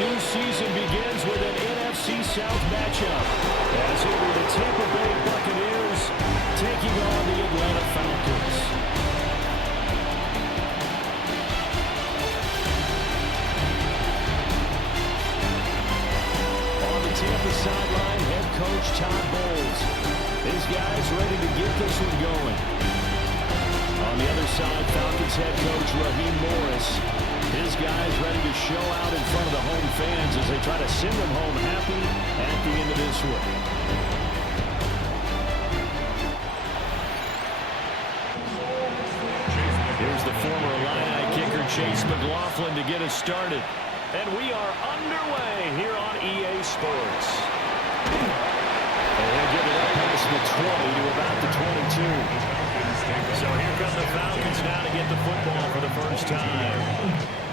new season begins with an NFC South matchup, as it will be the Tampa Bay Buccaneers taking on the Atlanta Falcons. On the Tampa sideline, head coach Todd Bowles. His guys ready to get this one going. On the other side, Falcons head coach Raheem Morris. His guys ready to show out in front of the home fans as they try to send them home happy at the end of this one. Here's the former Illini kicker Chase McLaughlin to get us started. And we are underway here on EA Sports. And they'll get it up past the 20 to about the 22. So here come the Falcons now to get the football for the first time.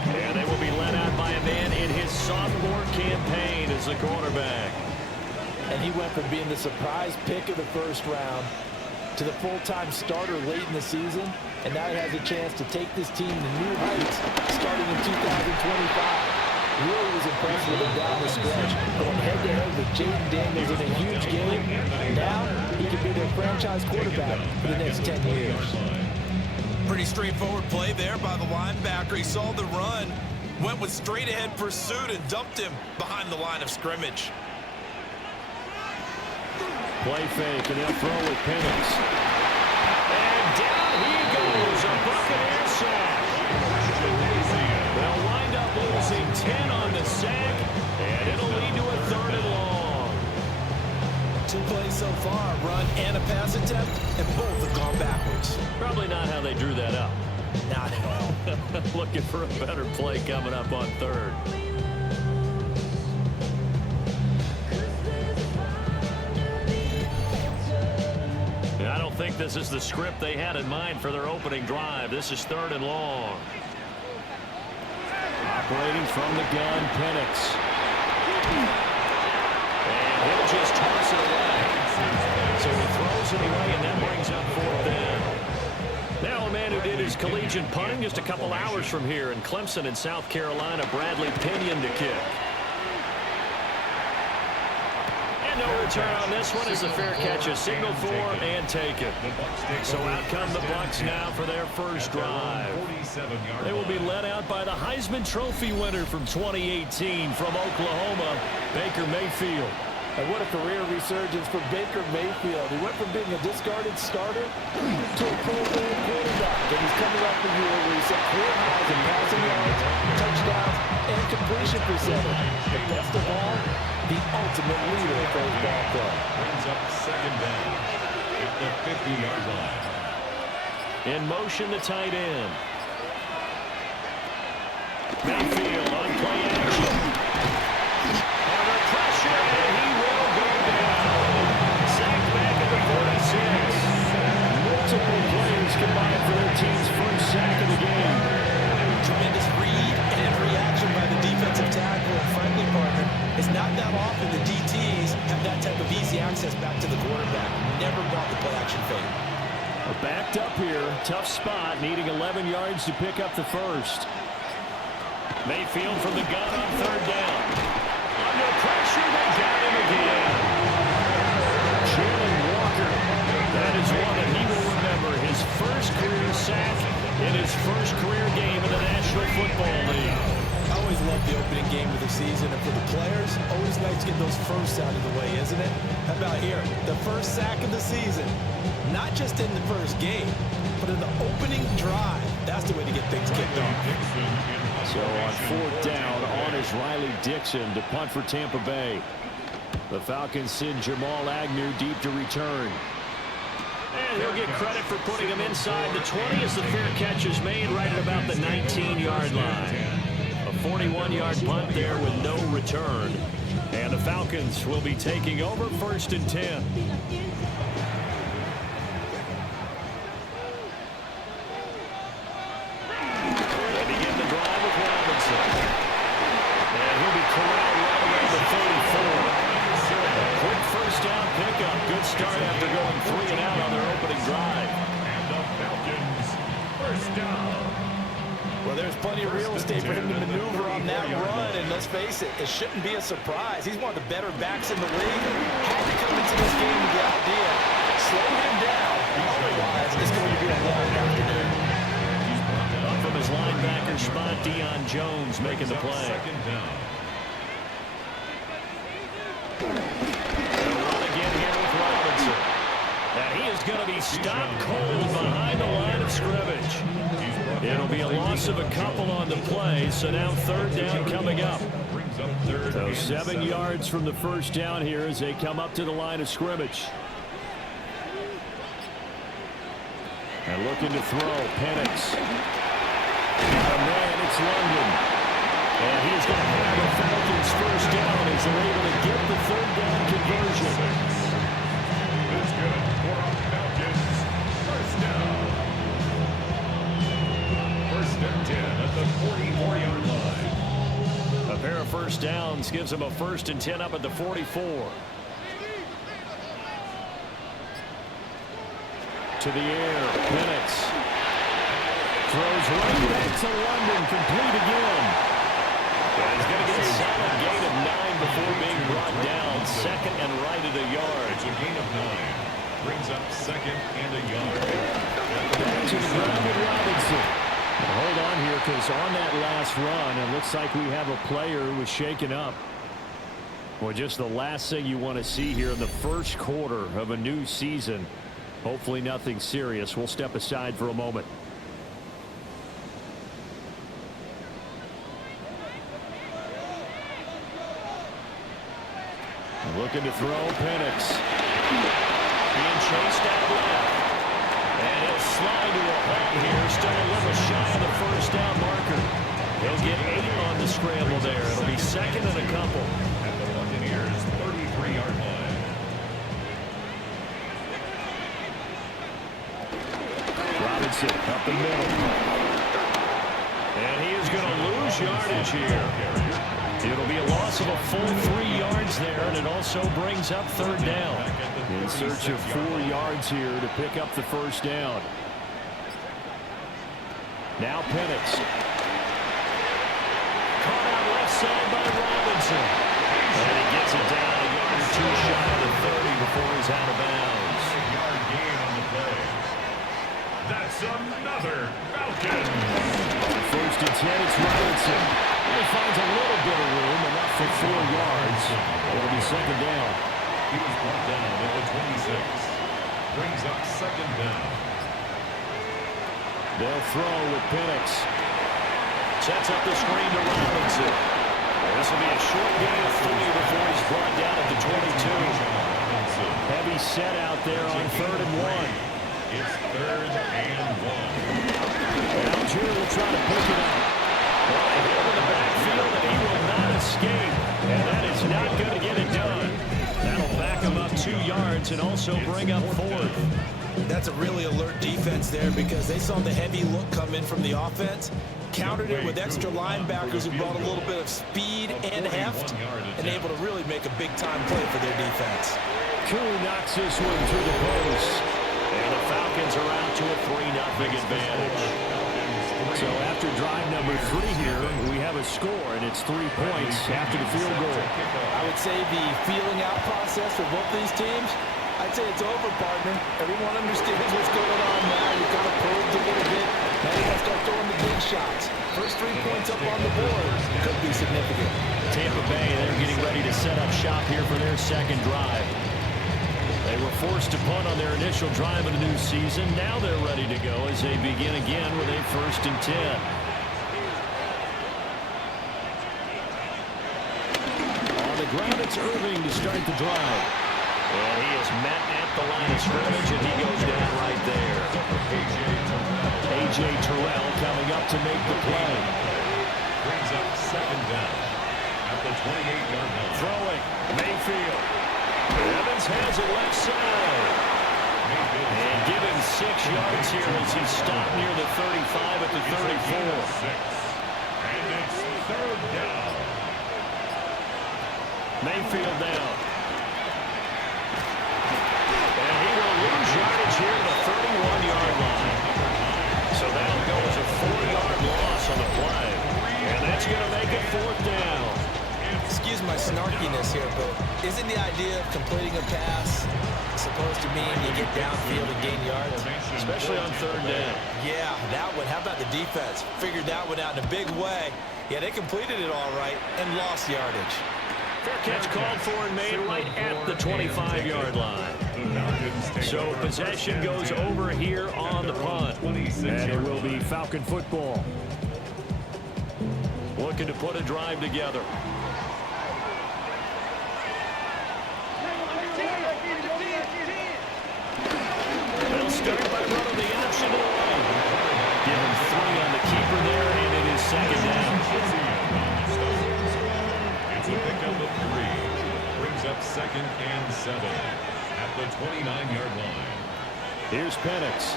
And they will be led out by a man in his sophomore campaign as the quarterback. And he went from being the surprise pick of the first round to the full-time starter late in the season. And now he has a chance to take this team to new heights starting in 2025. Really was impressed with him down the stretch, going head-to-head with Jaden Daniels in a huge game. Now he can be their franchise quarterback for the next 10 years. Pretty straightforward play there by the linebacker. He saw the run, went with straight-ahead pursuit, and dumped him behind the line of scrimmage. Play fake, and they'll throw with Penix. And down he goes, a Buccaneer sack. They'll wind up losing 10 on the sack, and it'll lead to a 3rd and long. 2 plays so far, run and a pass attempt, and both have gone backwards. Probably not how they drew that up. Not at all. Looking for a better play coming up on 3rd. I don't think this is the script they had in mind for their opening drive. This is 3rd and long. Operating from the gun, Penix. And he'll just toss it away. So he throws it away, and that brings up 4th down. Now a man who did his collegiate punting just a couple hours from here in Clemson in South Carolina, Bradley Pinion to kick. And no return on this one as the fair catch is signaled for and taken. So out come the Bucs now for their first drive. They will be led out by the Heisman Trophy winner from 2018 from Oklahoma, Baker Mayfield. And what a career resurgence for Baker Mayfield. He went from being a discarded starter to a Pro Bowl quarterback. And he's coming off the year where he set career highs in passing yards, touchdowns, and completion percentage. But best of all, the ultimate leader for his ball club. Brings up 2nd down at the 50-yard line. In motion, the tight end. Mayfield on play action. Under pressure, and he will go down. Sacked back at the 46. Multiple players combined for their team's first sack of the game. Tremendous read and reaction by the defensive tackle and friendly partner. It's not that often the DTs have that type of easy access back to the quarterback. Never brought the play action fake. Backed up here, tough spot, needing 11 yards to pick up the first. Mayfield from the gun on 3rd down. Under pressure, they got him again. Jalen Walker, that is one that he will remember. His first career sack in his first career game in the National Football League. I always love the opening game of the season, and for the players, always nice to get those firsts out of the way, isn't it? How about here? The first sack of the season. Not just in the first game, but in the opening drive. That's the way to get things kicked off. So on 4th down, on is Riley Dixon to punt for Tampa Bay. The Falcons send Jamal Agnew deep to return. And he'll get credit for putting him inside the 20 as the fair catch is made right at about the 19-yard line. A 41-yard punt there with no return. And the Falcons will be taking over 1st and 10. Good start after going 3 and out on their opening drive. And the Falcons first down. Well, there's plenty of real estate for him to maneuver on that run, and let's face it, it shouldn't be a surprise. He's one of the better backs in the league. Had to come into this game with the idea, slow him down. Otherwise, it's going to be a long afternoon. Up from his linebacker spot, Deion Jones making the play. Second down. They'll run again here with Robinson. And he is going to be stopped cold behind the line of scrimmage. It'll be a loss of a couple on the play, so now third down coming up. So 7 yards from the first down here as they come up to the line of scrimmage. And looking to throw, Penix. Got a man, it's London. And he's going to have the Falcons first down as they're able to get the third down conversion. That's good for our Falcons. First down. First and 10 at the 44-yard line. A pair of first downs gives them a 1st and 10 up at the 44. To the air, Penix. Throws right back to London, complete again. And he's going to get a solid gain of 9 before being brought down. Second and right at a yard. It's a gain of 9. Brings up second and a yard. Back to the ground with Robinson. Now hold on here, because on that last run, it looks like we have a player who was shaken up. Well, just the last thing you want to see here in the first quarter of a new season. Hopefully nothing serious. We'll step aside for a moment. Looking to throw, Penix. Being chased out left. And he'll slide to a halt here. Still a little shy of the first down marker. He'll get 8 on the scramble there. It'll be second and a couple. At the Buccaneers' 33-yard line. Robinson up the middle. And he is going to lose yardage here. It'll be a loss of a full 3 yards there, and it also brings up third down. In search of 4 yards here to pick up the first down. Now Penix. Caught out left side by Robinson. And he gets it down a yard or 2 shy of the 30 before he's out of bounds. 6-yard gain on the play. That's another Falcon. On first and 10, it's Robinson. He finds a little bit of room, enough for 4 yards. It'll be second down. He was brought down at the 26. Brings up second down. They'll throw with Penix. Sets up the screen to Robinson. This will be a short gain of 3 before he's brought down at the 22. Heavy set out there on third and 1. It's third and 1. Algier will try to pick it up. Right here in the backfield, and he will not escape. And that is not going to get it done. That'll back him up 2 yards and also bring up 4th. That's a really alert defense there because they saw the heavy look come in from the offense, countered it with extra linebackers who brought a little bit of speed and heft, and able to really make a big-time play for their defense. Koo knocks this one through the post. And the Falcons are out to a 3-0 advantage. So after drive number 3 here, we have a score, and it's 3 points after the field goal. I would say the feeling out process for both these teams, I'd say it's over, partner. Everyone understands what's going on now. You've got to probed a little bit. Now you got to start throwing the big shots. First 3 points up on the board could be significant. Tampa Bay, they're getting ready to set up shop here for their second drive. They were forced to punt on their initial drive of the new season. Now they're ready to go as they begin again with a 1st and 10. On the ground, it's Irving to start the drive. And he is met at the line of scrimmage, and he goes down right there. A.J. Terrell coming up to make the play. Brings up second down at the 28-yard line. Throwing, Mayfield. Evans has it left side. And give him 6 yards here as he's stopped near the 35 at the 34. And it's third down. Mayfield down. And he will lose yardage here at the 31-yard line. So that'll go as a 4-yard loss on the snarkiness here, but isn't the idea of completing a pass supposed to mean you get downfield and gain yards? Especially on third down. Yeah, that one. How about the defense? Figured that one out in a big way. Yeah, they completed it all right and lost yardage. Fair catch called for and made right at the 25-yard line. So possession goes over here on the punt. And it will be Falcon football. Looking to put a drive together. They'll start by running the option to the right. Give him 3 on the keeper there, and it is second down. It's a pickup of 3. Brings up 2nd and 7 at the 29-yard line. Here's Penix.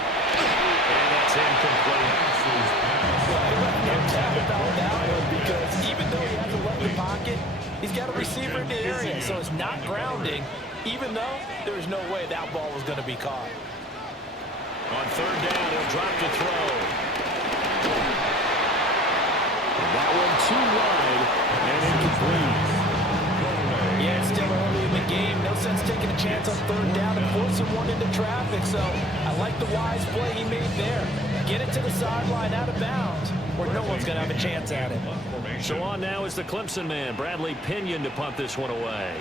And that's incomplete. No tap about that one because even though he hasn't left the pocket, he's got a receiver in the area, so it's not grounding, even though there's no way that ball was going to be caught. On third down, he'll drop to throw. That one too wide and incomplete. Yeah, it's still early in the game. No sense taking a chance on third down and forcing one into traffic. So I like the wise play he made there. Get it to the sideline out of bounds where no one's going to have a chance at it. So on now is the Clemson man, Bradley Pinion, to punt this one away.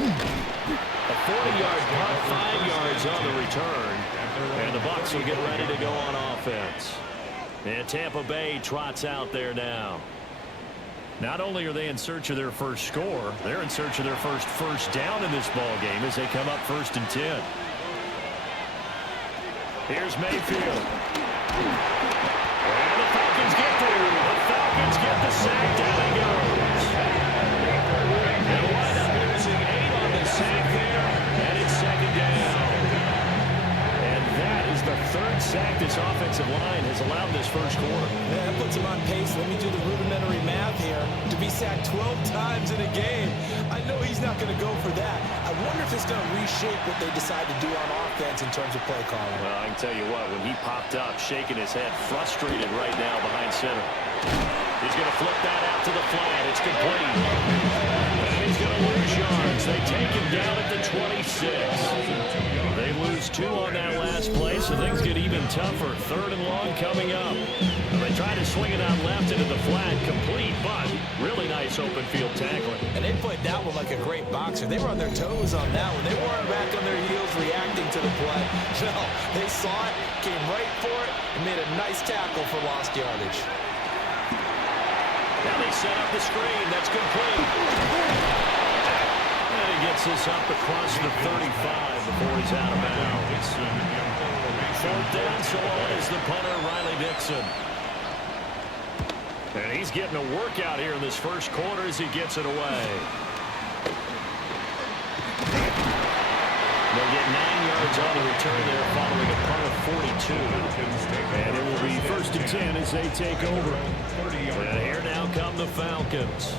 A 40-yard punt, 5 yards on the return. And the Bucs will get ready to go on offense. And Tampa Bay trots out there now. Not only are they in search of their first score, they're in search of their first down in this ball game as they come up 1st and 10. Here's Mayfield. And the Falcons get through. The Falcons get the sack. Down he goes. They'll wind up losing 8 on the sack there, and it's second down. And that is the 3rd sack this offensive line has allowed this first quarter. Yeah, that puts him on pace. Let me do the rudimentary math here. To be sacked 12 times in a game, I know he's not going to go for that. I wonder if it's going to reshape what they decide to do on offense in terms of play calling. Well, I can tell you what, when he popped up, shaking his head, frustrated right now behind center. He's going to flip that out to the flat. It's complete. And he's going to lose yards. They take him down at the 26. They lose 2 on that last play, so things get even tougher. 3rd and long coming up. And they try to swing it out left into the flat, complete, but really nice open field tackling. And they played that one like a great boxer. They were on their toes on that one. They weren't back on their heels reacting to the play. No, they saw it, came right for it, and made a nice tackle for lost yardage. Now they set up the screen. That's complete. And he gets this up across the 35 before he's out of bounds. 4th down, so on is the punter, Riley Dixon. And he's getting a workout here in this first quarter as he gets it away. They'll get 9 yards on the return there following a punt of 42. And it will be 1st and 10 as they take over. And here now come the Falcons.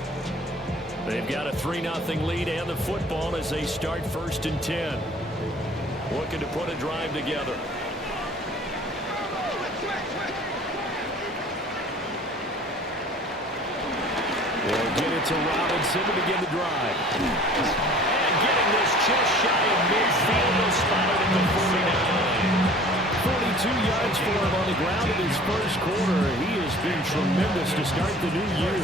They've got a 3-0 lead and the football as they start 1st and 10. Looking to put a drive together. They'll get it to Robinson to begin the drive. And getting this just shy of midfield, they'll spot it at the 49. 42 yards for him on the ground in his first quarter. He has been tremendous to start the new year.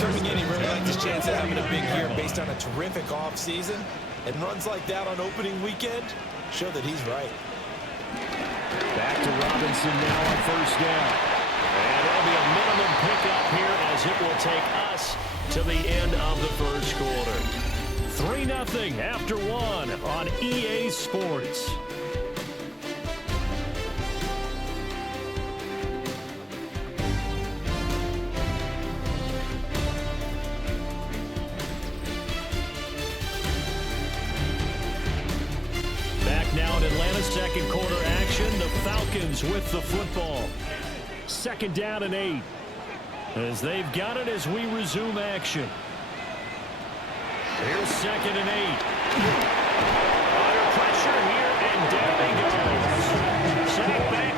Coming in, he really liked his chance of having a big year based on a terrific offseason. And runs like that on opening weekend show that he's right. Back to Robinson now on 1st down. And there'll be a minimum pickup here as it will take us to the end of the first quarter. 3-0 after 1 on EA Sports. Now in Atlanta, second quarter action. The Falcons with the football. 2nd down and 8. As they've got it as we resume action. Here's 2nd and 8. Under pressure here, and down he goes. Sack back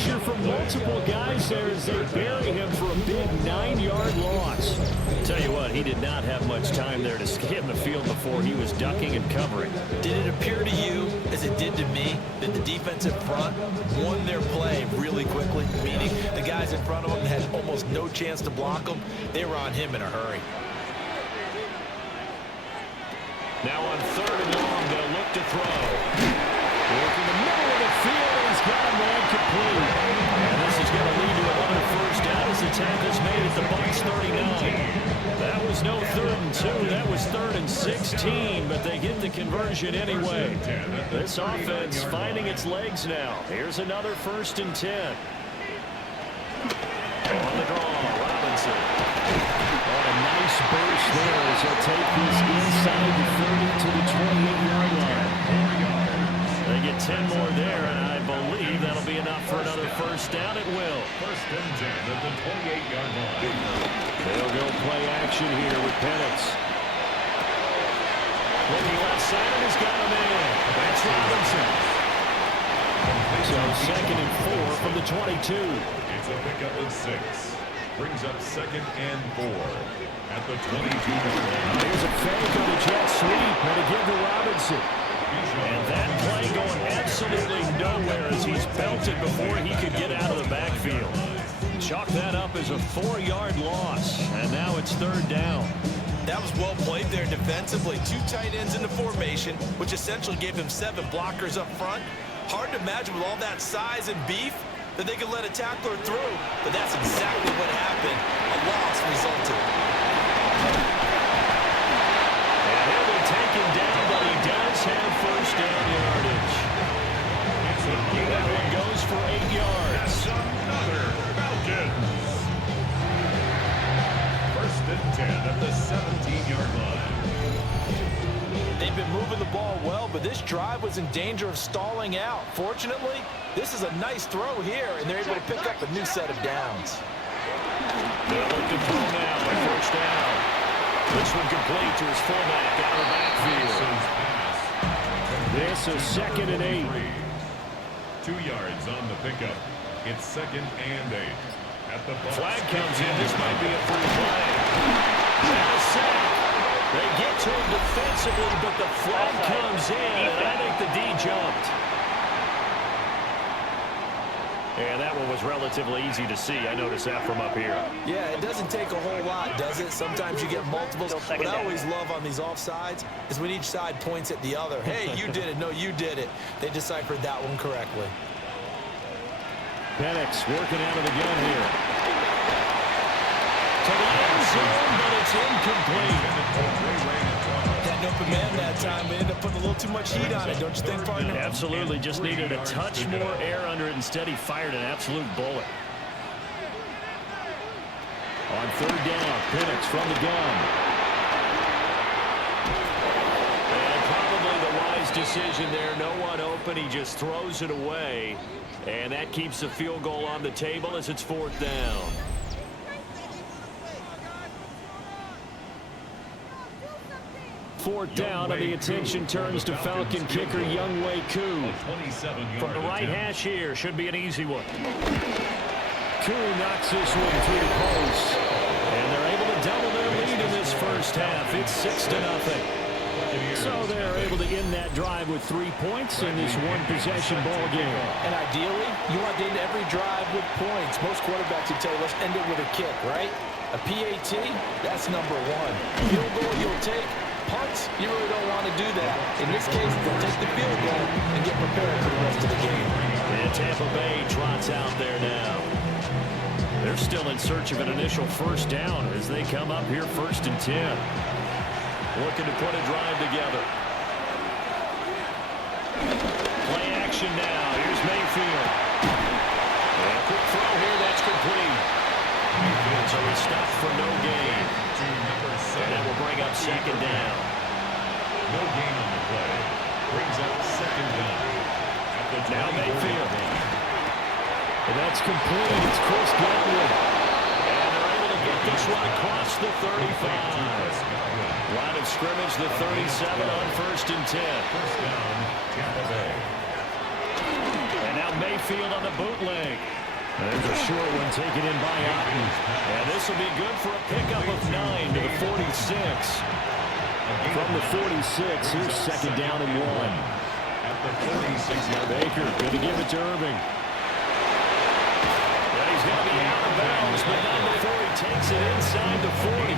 pressure from multiple guys there as they bury him for a big 9-yard loss. Tell you what, he did not have much time there to scan the field before he was ducking and covering. Did it appear to you, as it did to me, that the defensive front won their play really quickly? Meaning the guys in front of him had almost no chance to block him. They were on him in a hurry. Now on 3rd and long, they'll look to throw. Working the middle of the field, and he's got a man complete. And this is going to lead to another first down as the tackle's made at the Bucs 39. That was no 3rd and 2. That was 3rd and 16, but they get the conversion anyway. This offense finding its legs now. Here's another 1st and 10. On the draw, Robinson. Oh, a nice burst there as he'll take this inside the 30 to the 28-yard line. They get 10 more there, and I believe that'll be enough for another first down. It will. 1st and 10 at the 28-yard line. They'll go play action here with Penix. Looking left side, and he's got a man. That's Robinson. So 2nd and 4 from the 22. It's a pickup of 6. Brings up 2nd and 4 at the 22-yard line. Here's a fake on the jet sweep, and a give to Robinson. And that play going absolutely nowhere as he's belted before he could get out of the backfield. Chalk that up as a 4-yard loss, and now it's 3rd down. That was well played there defensively. 2 tight ends in the formation, which essentially gave him 7 blockers up front. Hard to imagine with all that size and beef that they could let a tackler through, but that's exactly what happened. A loss resulted. And he'll be taken down, but he does have first down yardage. That one goes for 8 yards. Another Falcons. 1st and 10 at the 17-yard line. They've been moving the ball well, but this drive was in danger of stalling out. Fortunately, this is a nice throw here, and they're able to pick up a new set of downs. They'll look to throw now for first down. This one complete to his fullback out of the backfield. This is 2nd and 8. 2 yards on the pickup. It's 2nd and 8. At the Flag comes in. This might be a free play. And a sack. They get to him defensively, but the flag comes in, and I think the D jumped. And that one was relatively easy to see. I noticed that from up here. Yeah, it doesn't take a whole lot, does it? Sometimes you get multiples. What I always love on these offsides is when each side points at the other. Hey, you did it. No, you did it. They deciphered that one correctly. Penix working out of the gun here. To the end zone, but it's incomplete. Had an open man that time, but ended up putting a little too much heat on it, don't you think, partner? Absolutely, just needed a touch more air under it. Instead, he fired an absolute bullet. On 3rd down, Penix from the gun. And probably the wise decision there. No one open. He just throws it away. And that keeps the field goal on the table as it's 4th down. 4th down, and the attention turns to Falcon kicker Younghoe Koo. From the right hash here, should be an easy one. Koo knocks this one through the post. And they're able to double their lead in this first half. It's 6-0. So they're able to end that drive with 3 points in this one-possession ball game. And ideally, you want to end every drive with points. Most quarterbacks would tell you, let's end it with a kick, right? A PAT, that's number 1. Field goal you'll take. Punts, you really don't want to do that. In this case, they'll take the field goal and get prepared for the rest of the game. And Tampa Bay trots out there now. They're still in search of an initial first down as they come up here 1st and 10. Looking to put a drive together. Play action now. Here's Mayfield. And a quick throw here. That's complete. So he stopped for no gain. And that will bring up 2nd down. No gain on the play. Brings up 2nd down. Now Mayfield. And that's complete. It's Chris Godwin. And they're able to get this one across the 35. Line of scrimmage, the 37 on 1st and 10. First down, Tampa Bay. And now Now Mayfield on the bootleg. There's a short one taken in by Otten. And this will be good for a pickup of 9 to the 46. From the 46, here's second down and 1. At the 46-yard line. Baker going to give it to Irving. And he's going to be out of bounds, but not before he takes it inside the 40.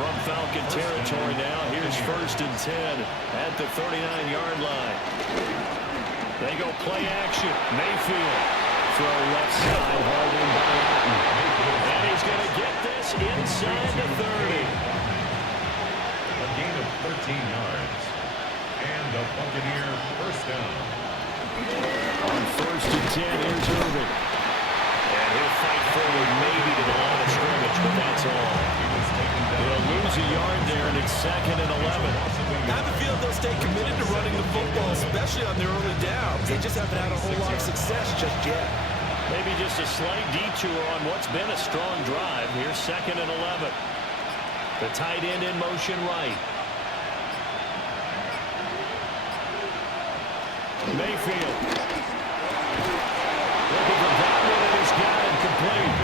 From Falcon territory now, here's first and 10 at the 39-yard line. They go play action. Mayfield. Throw left side, hauled in by Otten. And he's going to get this inside the 30. A gain of 13 yards. And the Buccaneer first down. On first and 10, here's Irving. And he'll fight forward maybe to the line of scrimmage, but that's all. They'll lose a yard there, and it's second and 11. I have a feeling they'll stay committed to running the football, especially on their early downs. They just haven't had a whole lot of success just yet. Maybe just a slight detour on what's been a strong drive. Here's second and 11. The tight end in motion right. Mayfield. Looking for that one, and he's got it complete.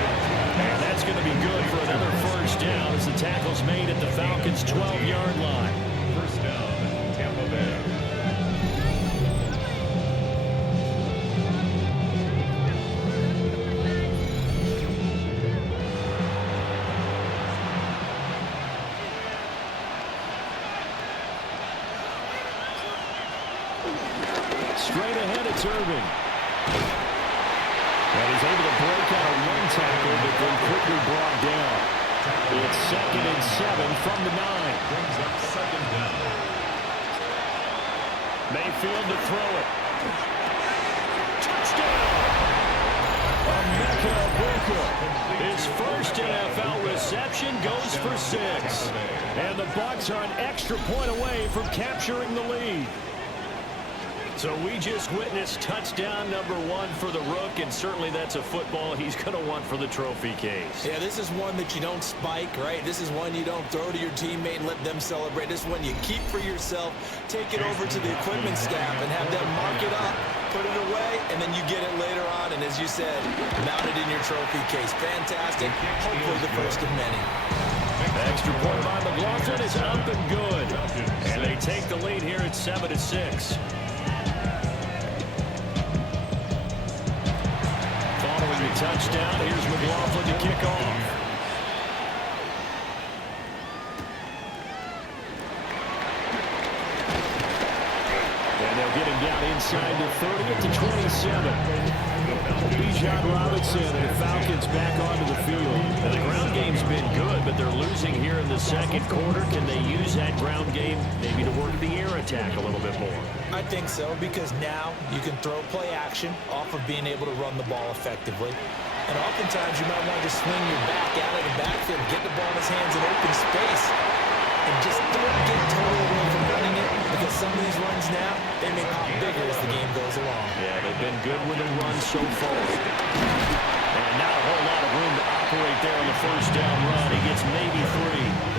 And that's going to be good for another first down as the tackle's made at the Falcons' 12-yard line. First down, Tampa Bay. Straight ahead, it's Irving. And he's able to break out a one tackle, but then quickly brought down. It's second and 7 from the 9. Brings up second down. Mayfield to throw it. Touchdown! Emeka Egbuka. His first NFL reception goes for 6. And the Bucs are an extra point away from capturing the lead. So we just witnessed touchdown number 1 for the Rook, and certainly that's a football he's going to want for the trophy case. Yeah, this is one that you don't spike, right? This is one you don't throw to your teammate and let them celebrate. This is one you keep for yourself, take it over to the equipment staff and have them mark it up, put it away, and then you get it later on, and as you said, mount it in your trophy case. Fantastic. Hopefully the first of many. Extra point by McLaughlin is up and good. And they take the lead here at 7-6. Following the touchdown, here's McLaughlin to kick off. And they'll get him down inside the 30 at the 27. Bijan Robinson and the Falcons back onto the field. Now, the ground game's been good, but they're losing here in the second quarter. Can they use that ground game maybe to work the air attack a little bit more? I think so, because now you can throw play action off of being able to run the ball effectively. And oftentimes you might want to swing your back out of the backfield, get the ball in his hands in open space, and just don't get totally away from running it, because some of these runs now, they may pop bigger as the game goes along. Yeah, they've been good with the run so far. And not a whole lot of room to operate there on the first down run. He gets maybe 3.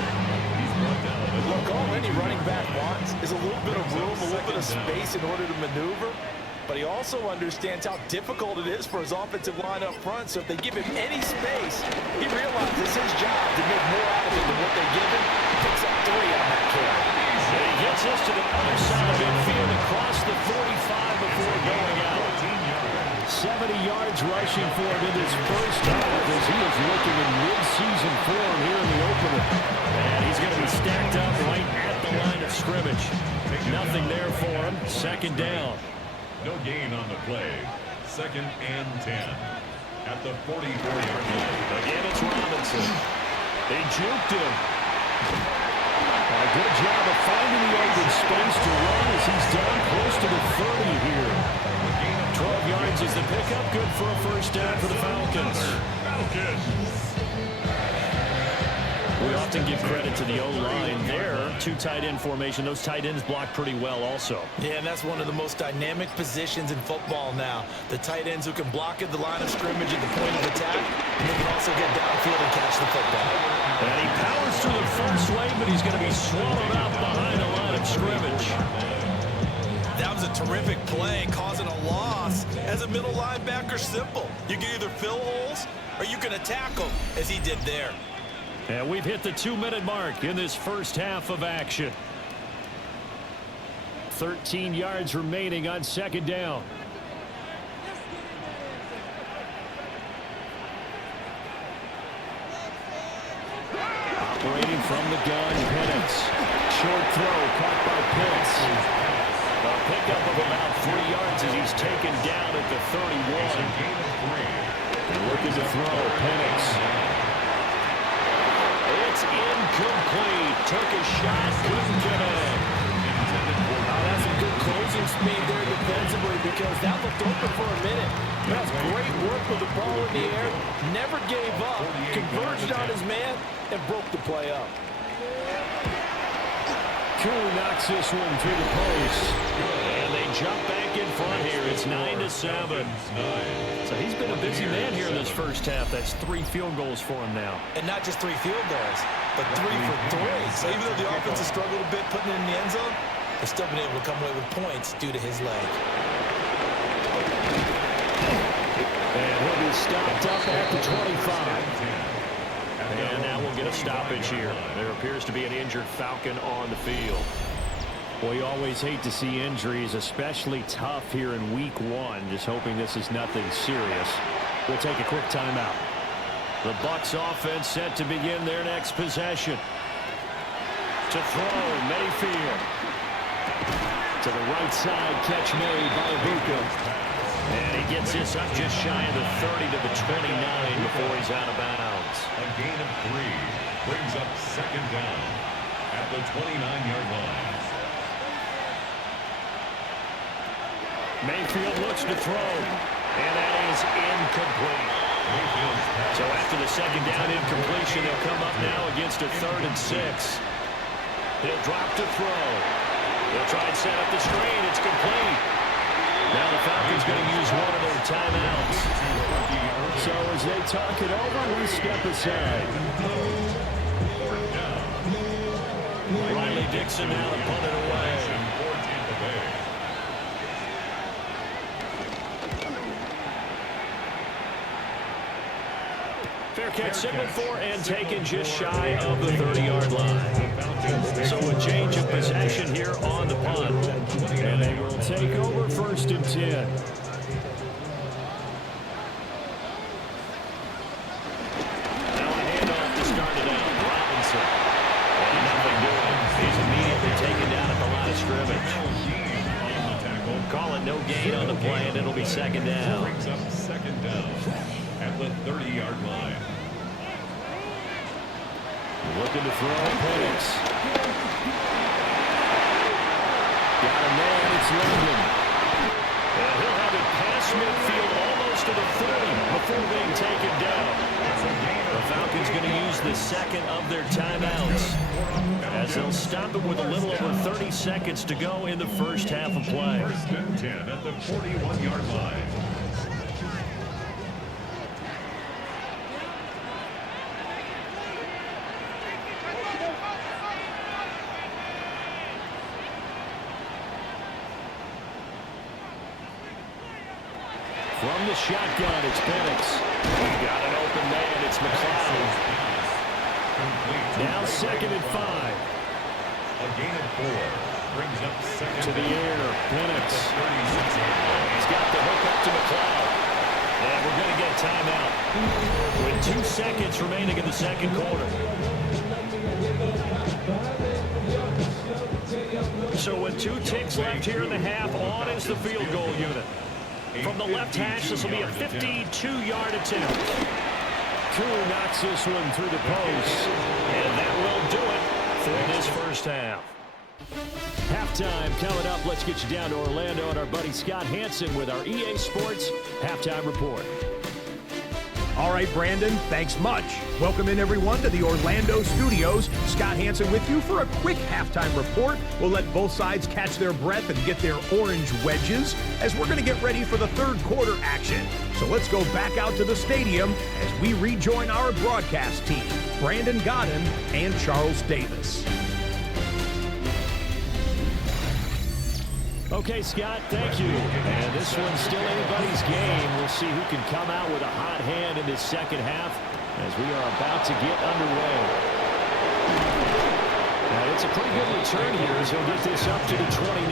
Look, all any running back wants is a little bit of room, a little bit of space in order to maneuver. But he also understands how difficult it is for his offensive line up front. So if they give him any space, he realizes it's his job to make more out of it than what they give him. Picks up 3 on that carry. And he gets us to the other side of midfield across the 45 before going out. 70 yards rushing for him in his first half as he is looking in mid-season form here in the opener. And he's going to be stacked up right at the line of scrimmage. Nothing there for him. Second down. No gain on the play. Second and 10. At the 44-yard line. Again, it's Robinson. They juked him. A good job of finding the open space to run as he's down close to the 30 here. 12 yards is the pickup. Good for a first down for the Falcons. We often give credit to the O-line there. 2 tight end formation. Those tight ends block pretty well also. Yeah, and that's one of the most dynamic positions in football now. The tight ends who can block at the line of scrimmage at the point of attack, and they can also get downfield and catch the football. And he powers through the first wave, but he's going to be swallowed up behind the line of scrimmage. That was a terrific play, causing a loss. As a middle linebacker, simple. You can either fill holes or you can attack them, as he did there. And we've hit the 2-minute mark in this first half of action. 13 yards remaining on second down. Operating from the gun, Penix. Short throw caught by Pitts. A pickup of about 3 yards as he's taken down at the 31. And looking to throw, Penix. It's incomplete. Took a shot, couldn't get it. That's some good closing speed there defensively because that looked open for a minute. That's great work with the ball in the air. Never gave up. Converged on his man and broke the play up. Koo knocks this one through the post. And they jump back in front here. It's 9-7. So he's been a busy man here in this first half. That's 3 field goals for him now. And not just 3 field goals, but 3 for 3. So even though the offense has struggled a bit putting it in the end zone, they've still been able to come away with points due to his leg. And he'll be stopped up at the 25. And now we'll get a stoppage here. There appears to be an injured Falcon on the field. Well, you always hate to see injuries, especially tough here in week 1. Just hoping this is nothing serious. We'll take a quick timeout. The Bucs offense set to begin their next possession. To throw, Mayfield. To the right side, catch made by Ibuka. And he gets this up just shy of the 30 to the 29 before he's out of bounds. A gain of 3 brings up second down at the 29-yard line. Mayfield looks to throw, and that is incomplete. So after the second down incompletion, they'll come up now against a 3rd and 6. He'll drop to throw. They'll try and set up the screen. It's complete. Now the Falcons going to use one of their timeouts. So as they talk it over, we step aside. Riley Dixon now to punt it away. Fair catch signaled for and taken just shy of the 30-yard line. So a change of possession here on the punt. And they will take over 1st and 10. Now a handoff to start it out. Robinson. And nothing doing. He's immediately taken down at the line of scrimmage. Call it no gain on the play, and it'll be second down. Brings up second down at the 30-yard line. Looking to throw, Penix. Got a man, it's London. And he'll have it past midfield almost to the 30 before being taken down. The Falcons going to use the second of their timeouts as they'll stop it with a little over 30 seconds to go in the first half of play. 1st and 10 at the 41-yard line. From the shotgun, it's Penix. Got an open man, it's McLeod. Now 2nd and 5. A gain of 4 brings up second To the air, Penix. He's got the hook up to McLeod. And we're going to get a timeout with 2 seconds remaining in the second quarter. So with 2 ticks left here in the half, on is the field goal unit. From the left hash, this will be a 52-yard attempt. Koo knocks this one through the post. And that will do it for this first half. Halftime coming up. Let's get you down to Orlando and our buddy Scott Hansen with our EA Sports Halftime Report. All right, Brandon, thanks much. Welcome in, everyone, to the Orlando studios. Scott Hansen with you for a quick halftime report. We'll let both sides catch their breath and get their orange wedges as we're going to get ready for the third quarter action. So let's go back out to the stadium as we rejoin our broadcast team, Brandon Godden and Charles Davis. Okay, Scott, thank you. And this one's still anybody's game. We'll see who can come out with a hot hand in this second half as we are about to get underway. Now, it's a pretty good return here as he'll get this up to the 29.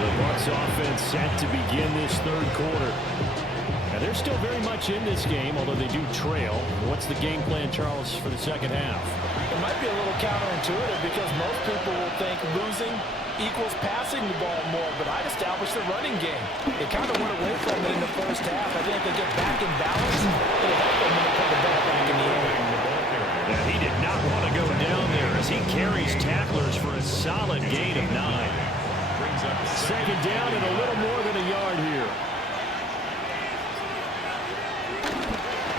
The Bucs offense set to begin this third quarter. Now, they're still very much in this game, although they do trail. What's the game plan, Charles, for the second half? It might be a little counterintuitive because most people will think losing equals passing the ball more, but I'd establish the running game. They kind of went away from it in the first half. I think if they get back in balance, it'll help them when they put the ball back in the air. Yeah, he did not want to go down there as he carries tacklers for a solid gain of 9. Second down and a little more than a yard here.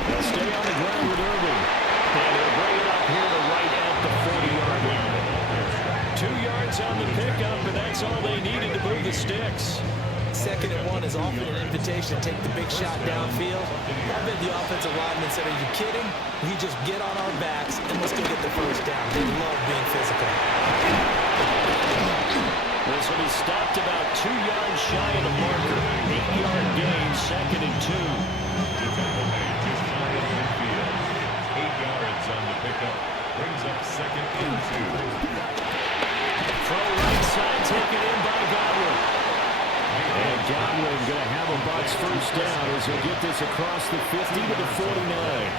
They'll stay on the ground with Irving. And he'll bring it up here to right at the 40-yard line. 2 yards on the pickup, and that's all they needed to move the sticks. 2nd and 1 is often an invitation to take the big shot downfield. I bet the offensive lineman said, "Are you kidding? We just get on our backs and let's go get the first down." They love being physical. This one is stopped about 2 yards shy of the marker. 8-yard gain, 2nd and 2. Just shy of midfield. 8 yards on the pickup. Brings up 2nd and 2. Throw right side, taken in by Godwin. And Godwin going to have a Bucs first down as he'll get this across the 50 to the 49.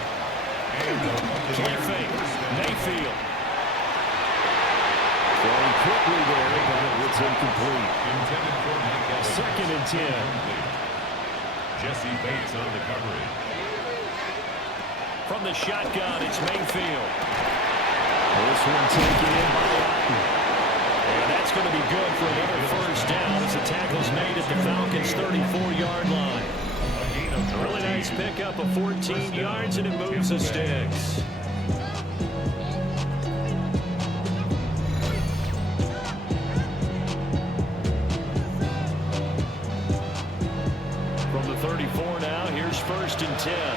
Play fake. Mayfield. Throwing quickly there, but it's incomplete. 2nd and 10. Jesse Bates on the coverage. From the shotgun, it's Mayfield. This one taken in by Otten. And that's going to be good for another first down as the tackle's made at the Falcons' 34-yard line. A really nice pickup of 14 yards, and it moves the sticks. From the 34 now, here's 1st and 10.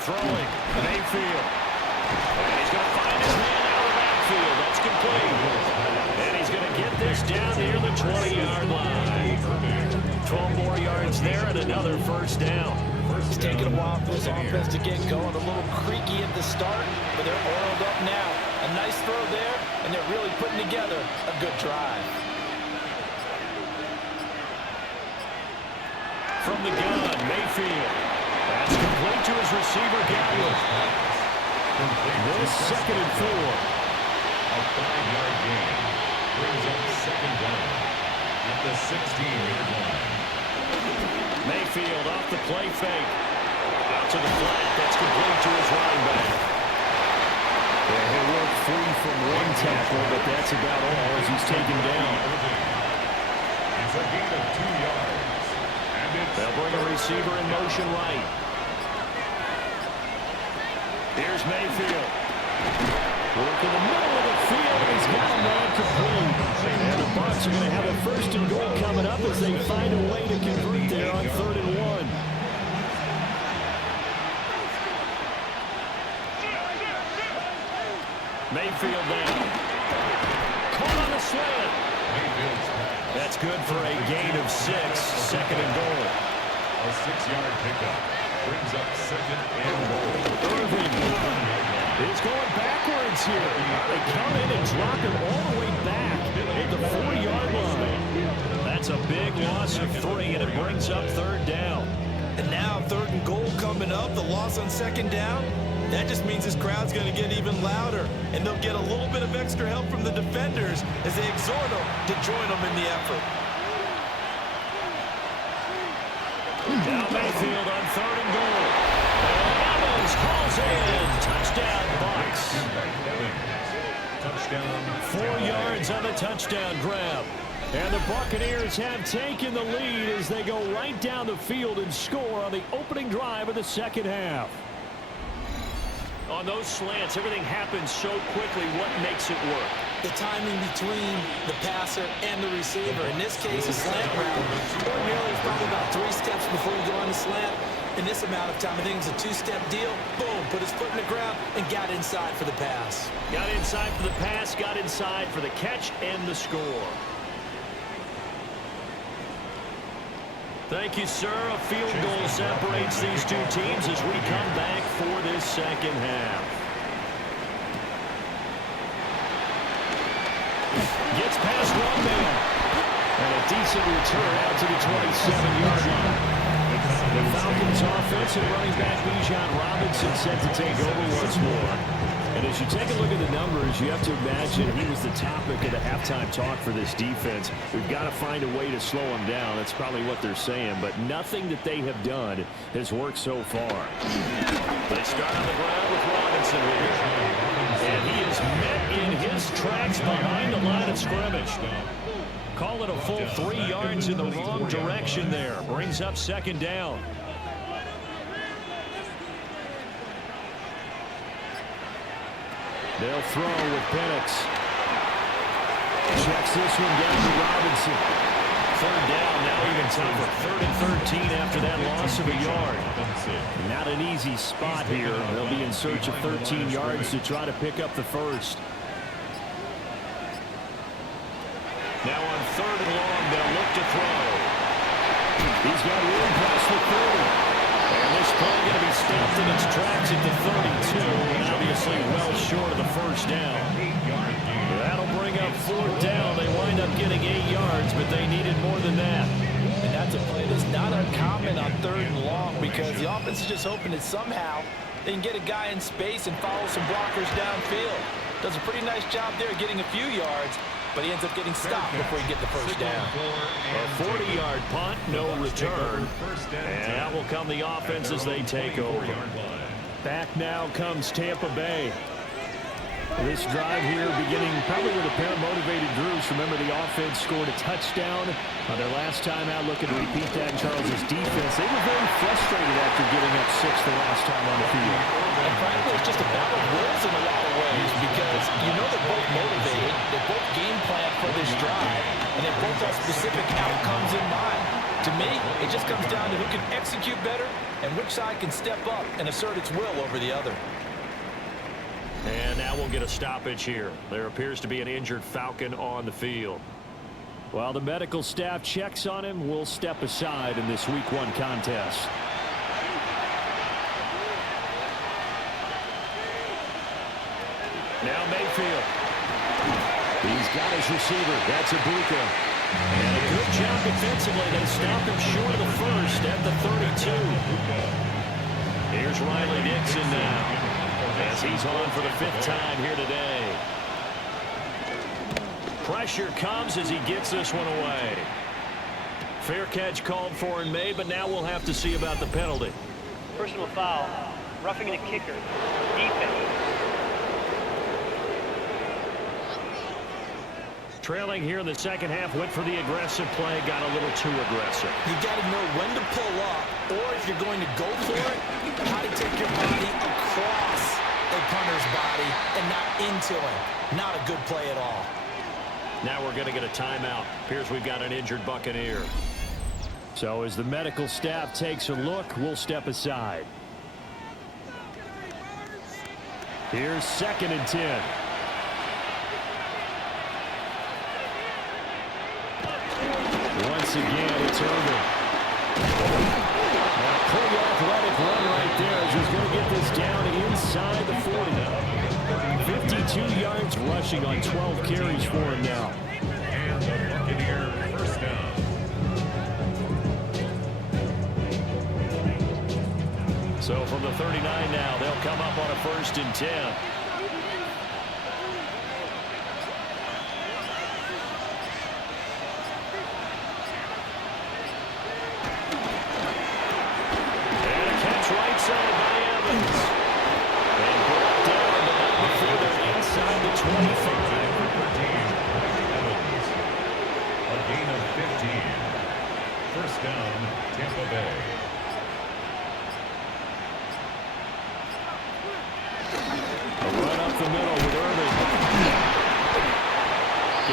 Throwing, Mayfield. And he's going to find his man out of the backfield. That's complete. And he's going to get this down near the 20-yard line. 12 more yards there and another first down. It's taken a while for this offense to get going. A little creaky at the start, but they're oiled up now. A nice throw there, and they're really putting together a good drive. From the gun, Mayfield. That's complete to his receiver, Godwin. This 2nd and 4. A 5-yard gain. Brings up 2nd down at the 16-yard line. Mayfield off the play fake. Out to the flat. That's complete to his running back. Yeah, he'll work free from one tackle, but that's about all as he's taken down. It's a gain of 2 yards. They'll bring a receiver in motion right. Here's Mayfield. Work in the middle of the field. He's got a man complete. And the Bucs are going to have a 1st and goal coming up as they find a way to convert there on 3rd and 1. Mayfield down. Caught on the slant. That's good for a gain of 6. 2nd and goal. A 6-yard pickup. Brings up 2nd and goal. Irving is going backwards here. They come in and drop him all the way back at the 40-yard line. That's a big loss of 3, and it brings up 3rd down. And now 3rd and goal coming up. The loss on 2nd down. That just means this crowd's going to get even louder, and they'll get a little bit of extra help from the defenders as they exhort them to join them in the effort. Now Mayfield on 3rd and goal. And Evans calls in. Touchdown, Bucs. Touchdown. 4 yards on the touchdown grab. And the Buccaneers have taken the lead as they go right down the field and score on the opening drive of the second half. On those slants, everything happens so quickly. What makes it work? the timing between the passer and the receiver. In this case, a slant route. Ordinarily, it's probably about 3 steps before you go on the slant. In this amount of time, I think it's a 2-step deal. Boom, put his foot in the ground and got inside for the pass. Got inside for the pass, got inside for the catch and the score. Thank you, sir. A field goal separates these two teams as we come back for this second half. Gets past one man. And a decent return out to the 27-yard line. The Falcons offense and running back Bijan Robinson set to take over once more. And as you take a look at the numbers, you have to imagine he was the topic of the halftime talk for this defense. We've got to find a way to slow him down. That's probably what they're saying. But nothing that they have done has worked so far. They start on the ground with Robinson here. And he is met in his tracks behind the line of scrimmage. Call it a full 3 yards in the wrong direction there. Brings up second down. They'll throw with Penix. Checks this one down to Robinson. Third down, now even tougher. 3rd and 13 after that loss of a yard. Not an easy spot here. They'll be in search of 13 yards to try to pick up the first. Now on 3rd and long, they'll look to throw. He's got room past the 30. And this play going to be stopped in its tracks at the 32. And obviously well short of the first down. That'll bring up 4th down. They wind up getting 8 yards, but they needed more than that. And that's a play that's not uncommon on 3rd and long because the offense is just hoping that somehow they can get a guy in space and follow some blockers downfield. Does a pretty nice job there getting a few yards, but he ends up getting stopped before he gets the first down. A 40-yard punt, no return. And that will come the offense as they take over. Back now comes Tampa Bay. This drive here beginning probably with a pair of motivated groups. Remember, the offense scored a touchdown on their last time out. Looking to repeat that in Charles' defense. They were very frustrated after giving up 6 the last time on the field. And frankly, it's just a battle of wills in a lot of ways because you know they're both motivated. They both game plan for this drive, and they both have specific outcomes in mind. To me, it just comes down to who can execute better and which side can step up and assert its will over the other. And now we'll get a stoppage here. There appears to be an injured Falcon on the field. While the medical staff checks on him, we'll step aside in this Week 1 contest. Now Mayfield. He's got his receiver. That's Ibuka. And a good job defensively. They stop him short of the first at the 32. Here's Riley Dixon now, as he's on for the 5th time here today. Pressure comes as he gets this one away. Fair catch called for and made, but now we'll have to see about the penalty. Personal foul, roughing the kicker, defense. Trailing here in the second half, went for the aggressive play, got a little too aggressive. You got to know when to pull up, or if you're going to go for it, how to take your body across a punter's body and not into him. Not a good play at all. Now we're going to get a timeout. Appears we've got an injured Buccaneer. So as the medical staff takes a look, we'll step aside. Here's 2nd and 10. Once again, it's Irvin. A pretty athletic run right there as he's going to get this down inside the 40. 52 yards rushing on 12 carries for him now. And the Buccaneer first down. So from the 39 now, they'll come up on a 1st and 10. Right side by Evans. And brought down the number further inside the 25. Evans. A gain of 15. First down, Tampa Bay. A run up the middle with Irving.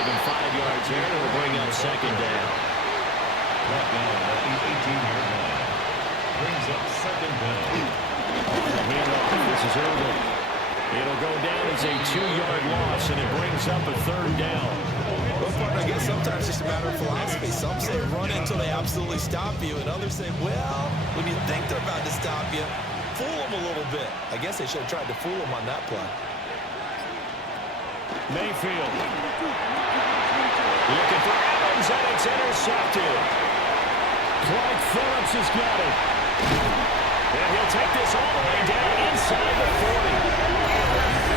Gave him 5 yards here. It'll bring up second down. Brought down at the 18-yard line. Brings up second down. Handoff. This is early. It'll go down as a 2-yard loss, and it brings up a third down. Well, partner, I guess sometimes it's just a matter of philosophy. Some say run until they absolutely stop you, and others say, well, when you think they're about to stop you, fool them a little bit. I guess they should have tried to fool them on that play. Mayfield. Looking for Evans, and it's intercepted. Clyde Phillips has got it. And he'll take this all the way down inside the 40.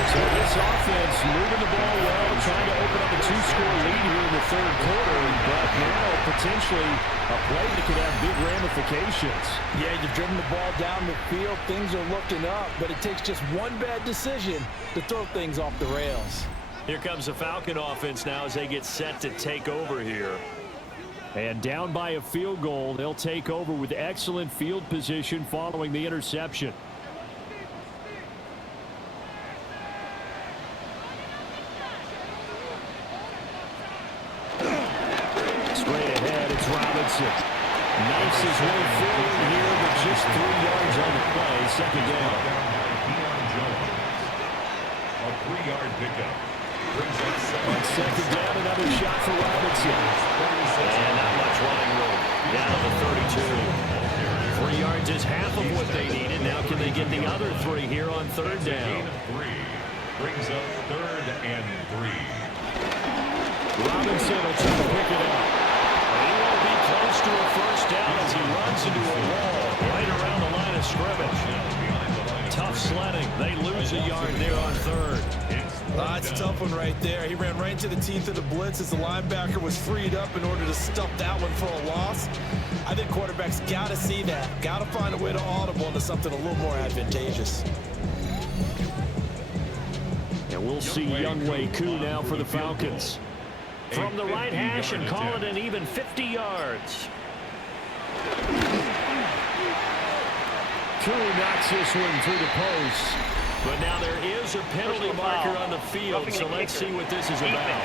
So this offense moving the ball well, trying to open up a 2-score lead here in the third quarter. But now potentially a play that could have big ramifications. Yeah, you've driven the ball down the field. Things are looking up, but it takes just one bad decision to throw things off the rails. Here comes the Falcon offense now as they get set to take over here. And down by a field goal, they'll take over with excellent field position following the interception. Straight ahead, it's Robinson. Knifes his way forward here, but just 3 yards on the play. Second down. A 3-yard pickup. Brings up second down, another shot for Robinson. And not much running room. Down to the 32. 3 yards is half of what they needed. Now can they get the other 3 here on third down? 3. Brings up 3rd and 3. Robinson will try to pick it up. He won't be close to a first down as he runs into a wall right around the line of scrimmage. Tough sledding. They lose a yard there on third. That's a tough one right there. He ran right into the teeth of the blitz as the linebacker was freed up in order to stuff that one for a loss. I think quarterbacks got to see that. Got to find a way to audible into something a little more advantageous. And we'll see Younghoe Koo now for the Falcons. From the right hash and call it an even 50 yards. Koo knocks this one through the post. But now there is a penalty marker on the field, so let's see what this is about.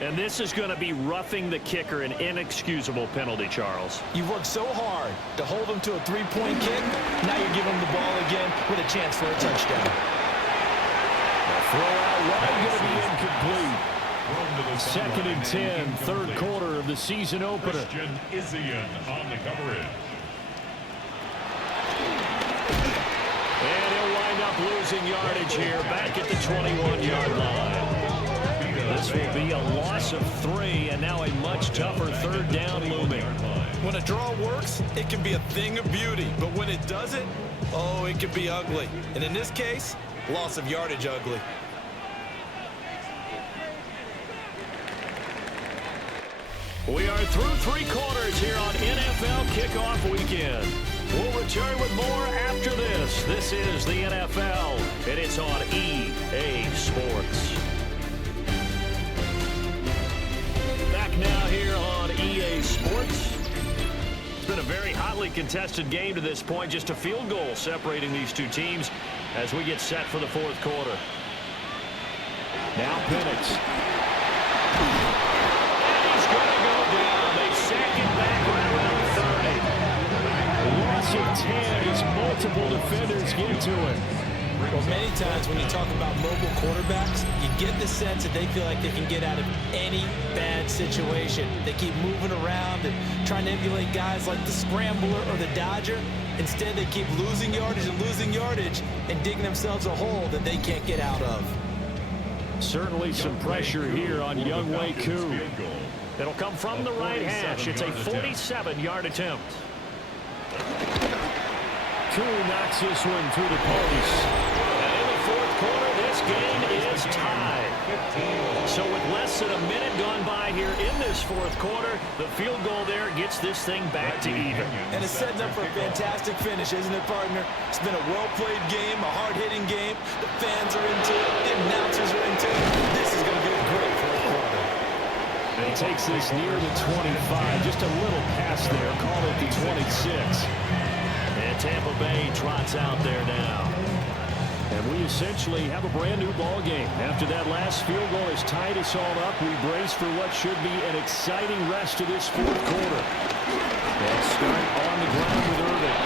And this is going to be roughing the kicker, an inexcusable penalty, Charles. You've worked so hard to hold him to a 3-point kick. Now you're giving him the ball again with a chance for a touchdown. Throw out wide, going to be incomplete. Second and 10, third quarter of the season opener. Christian Isian on the coverage. And he'll wind up losing yardage here back at the 21-yard line. This will be a loss of 3, and now a much tougher third down looming. When a draw works, it can be a thing of beauty. But when it doesn't, oh, it can be ugly. And in this case, loss of yardage ugly. We are through 3 quarters here on NFL Kickoff Weekend. We'll return with more after this. This is the NFL, and it's on EA Sports. Back now here on EA Sports. It's been a very hotly contested game to this point. Just a field goal separating these two teams as we get set for the fourth quarter. Now Penix. Of 10 as multiple defenders get to him. Well, many times when you talk about mobile quarterbacks, you get the sense that they feel like they can get out of any bad situation. They keep moving around and trying to emulate guys like the Scrambler or the Dodger. Instead, they keep losing yardage and digging themselves a hole that they can't get out of. Certainly some pressure here on Younghoe Koo. It'll come from the right hash. It's a 47-yard attempt. Koo knocks this one through the post. And in the fourth quarter, this game is tied. So with less than a minute gone by here in this fourth quarter, the field goal there gets this thing back to even. And it's setting up for a fantastic finish, isn't it, partner? It's been a well-played game, a hard-hitting game. The fans are into it. The announcers are into it. This is going to be a great fourth quarter. And he takes this near the 25. Just a little pass there. Call it the 26. And Tampa Bay trots out there now. And we essentially have a brand new ball game. After that last field goal has tied us all up, we brace for what should be an exciting rest of this fourth quarter. They'll start on the ground with Irving.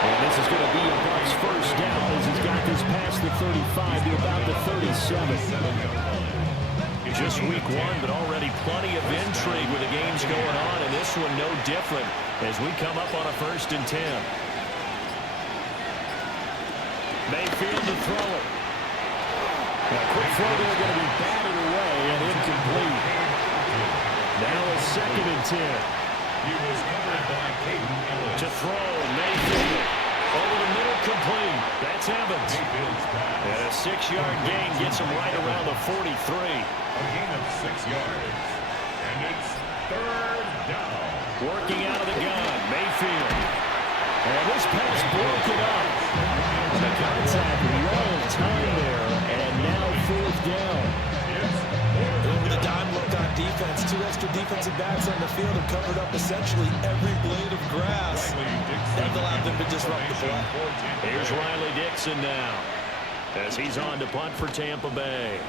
And this is going to be a Bucs first down as he's got this past the 35 to about the 37. Just week one, but already plenty of intrigue with the games going on, and this one no different as we come up on a 1st and 10. Mayfield to throw it. A quick throw there going to be batted away and incomplete. Now a 2nd and 10. He was covered by Caden Ellis. To throw, Mayfield. Over the middle, complete. That's Evans. And a 6-yard gain gets him right around the 43. A gain of 6 yards. And it's 3rd down. Working out of the gun, Mayfield. And this pass broken up. The contact, long time there, and now 4th down. With a dime look on defense, 2 extra defensive backs on the field have covered up essentially every blade of grass. That allowed them to disrupt the play. Here's Riley Dixon now as he's on to punt for Tampa Bay.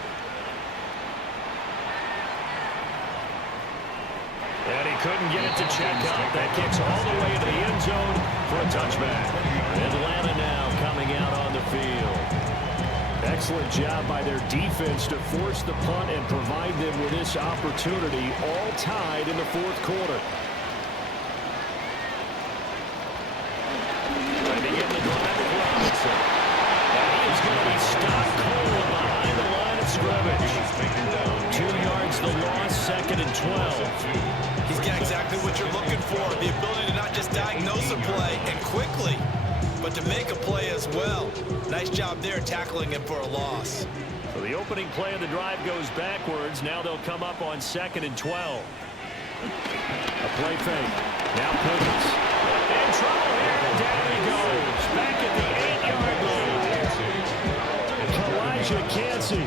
And he couldn't get it to check out. That kicks all the way to the end zone for a touchback. Atlanta now coming out on the field. Excellent job by their defense to force the punt and provide them with this opportunity, all tied in the 4th quarter. They begin the drive with Robinson. And he is going to be stopped cold behind the line of scrimmage. 2 yards the loss, 2nd and 12. He's got exactly what you're looking for, the ability to not just diagnose a play and quickly, but to make a play as well. Nice job there tackling him for a loss. So the opening play of the drive goes backwards. Now they'll come up on 2nd and 12. A play fake. Now Pickens. In trouble here. Down he goes. Back at the 8-yard line. Elijah Cansey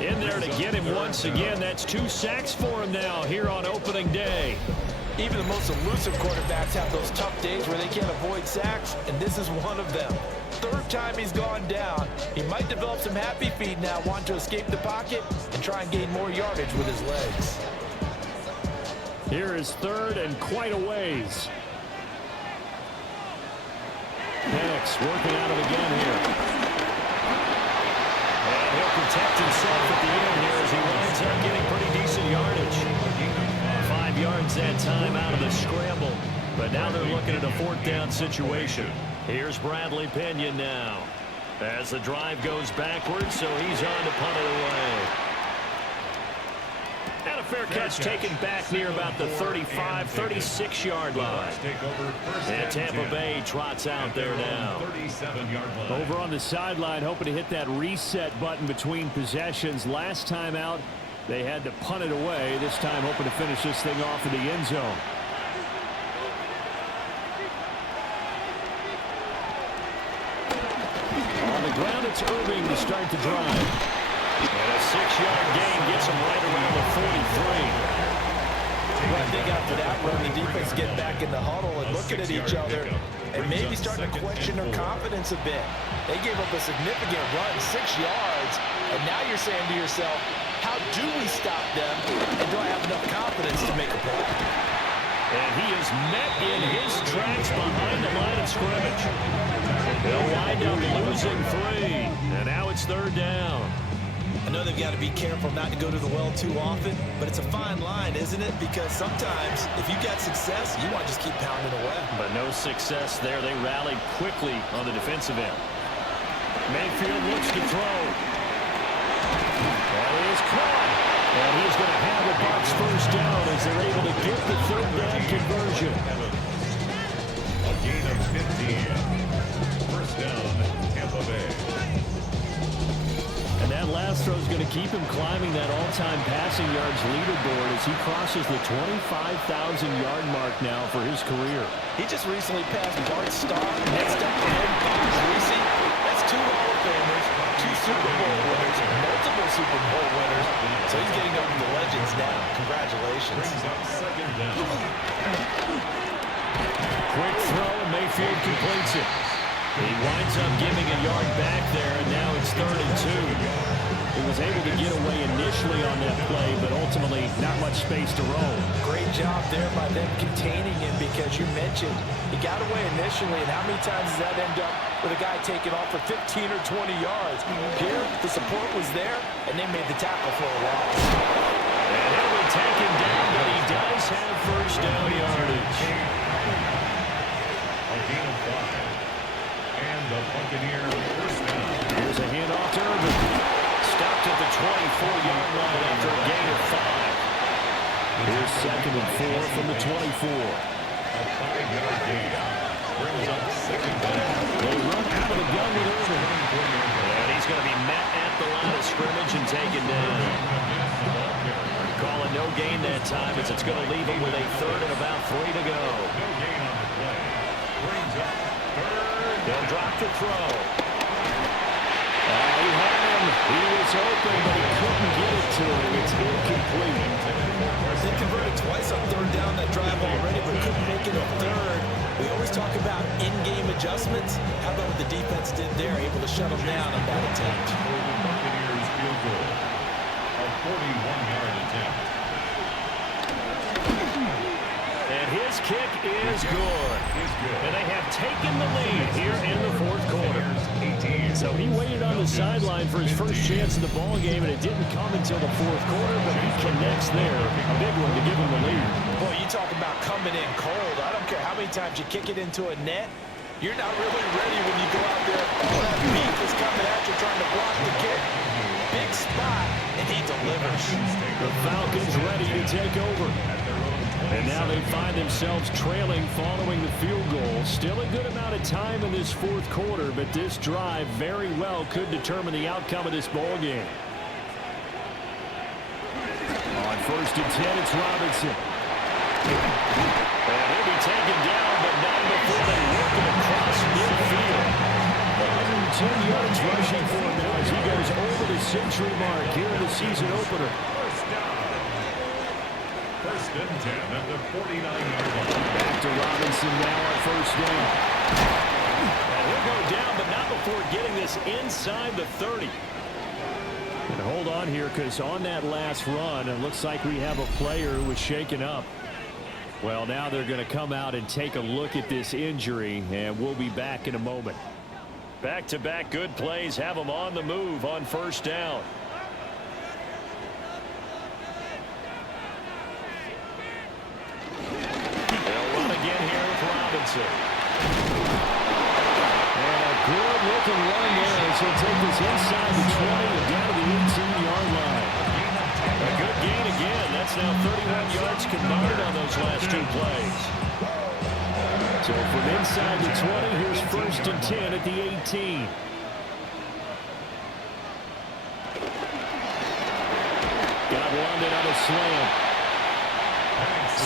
in there to get him once again. That's 2 sacks for him now here on opening day. Even the most elusive quarterbacks have those tough days where they can't avoid sacks, and this is one of them. 3rd time he's gone down. He might develop some happy feet now, want to escape the pocket and try and gain more yardage with his legs. Here is 3rd and quite a ways. Penix working out of the gun here. And he'll protect himself at the end here as he winds up getting pretty decent yardage. 5 yards that time out of the scramble. But now they're looking at a 4th down situation. Here's Bradley Pinion now as the drive goes backwards, so he's on to punt it away. And a fair catch taken back near about the 35, 36-yard line. And Tampa Bay trots out there now. Over on the sideline, hoping to hit that reset button between possessions. Last time out, they had to punt it away. This time hoping to finish this thing off in the end zone. On the ground, it's Irving to start the drive. And a 6-yard gain gets him right around the 43. Well, I think after that run, the defense get back in the huddle and looking at each other and maybe starting to question their confidence a bit. They gave up a significant run, 6 yards, and now you're saying to yourself, how do we stop them, and do I have enough confidence to make a play? And he is met in his tracks behind the line of scrimmage. They'll wind up losing 3, and now it's 3rd down. I know they've got to be careful not to go to the well too often, but it's a fine line, isn't it? Because sometimes, if you've got success, you want to just keep pounding away. But no success there. They rallied quickly on the defensive end. Mayfield looks to throw. That is caught. And he is going to have the Bucs first down as they're able to get the 3rd down conversion. A gain of 15. First down, Tampa Bay. And that last throw is going to keep him climbing that all-time passing yards leaderboard as he crosses the 25,000-yard mark now for his career. He just recently passed Bart Starr. Next up to him, Bob Greasy. That's 2 Hall of Famers, 2 Super Bowl winners, multiple Super Bowl winners. So he's getting up to the legends now. Congratulations. Brings up 2nd down. Quick throw, and Mayfield completes it. He winds up giving a yard back there, and now it's 3rd and 2. He was able to get away initially on that play, but ultimately not much space to roam. Great job there by them containing him, because you mentioned he got away initially, and how many times does that end up with a guy taking off for 15 or 20 yards? Here, the support was there, and they made the tackle for a loss. And he'll be taken down, but he does have first down yardage. A gain of 5. And the Buccaneers first down. Here's a handoff to Irvin. Stopped at the 24-yard line after a gain of 5. Here's 2nd and 4 from the 24. A 5-yard gain. Brings up 2nd down. They run out of the gun with Irvin. And he's going to be met at the line of scrimmage and taken down. Calling no gain that time, as it's going to leave him with a 3rd and about 3 to go. No gain on the play. Brings up 3rd. They'll drop the throw. He had him. He was open, but he couldn't get it to him. It's incomplete. They converted twice on 3rd down that drive already, but couldn't make it a 3rd. We always talk about in-game adjustments. How about what the defense did there, able to shut them down on that attempt? For the Buccaneers field goal. A 41-yard attempt. And his kick is good. And they have taken the lead here in the 4th quarter. So he waited on the sideline for his first chance in the ball game, and it didn't come until the 4th quarter, but he connects there. A big one to give him the lead. Boy, you talk about coming in cold. I don't care how many times you kick it into a net. You're not really ready when you go out there. All that beef is coming at you trying to block the kick. Big spot, and he delivers. The Falcons ready to take over. And now they find themselves trailing following the field goal. Still a good amount of time in this 4th quarter, but this drive very well could determine the outcome of this ball game. On 1st and 10, it's Robinson. And he'll be taken down, but not before they work it across midfield. 110 yards rushing for him now as he goes over the century mark here in the season opener. First and 10 at the 49-yard line. Back to Robinson now on 1st down. And he'll go down, but not before getting this inside the 30. And hold on here, because on that last run, it looks like we have a player who was shaken up. Well, now they're going to come out and take a look at this injury, and we'll be back in a moment. Back-to-back good plays have them on the move on 1st down. And a good-looking run there as he'll take this inside the 20 and down to the 18-yard line. A good gain again. That's now 31 yards combined on those last 2 plays. So from inside the 20, here's 1st and 10 at the 18. Got London on a slam.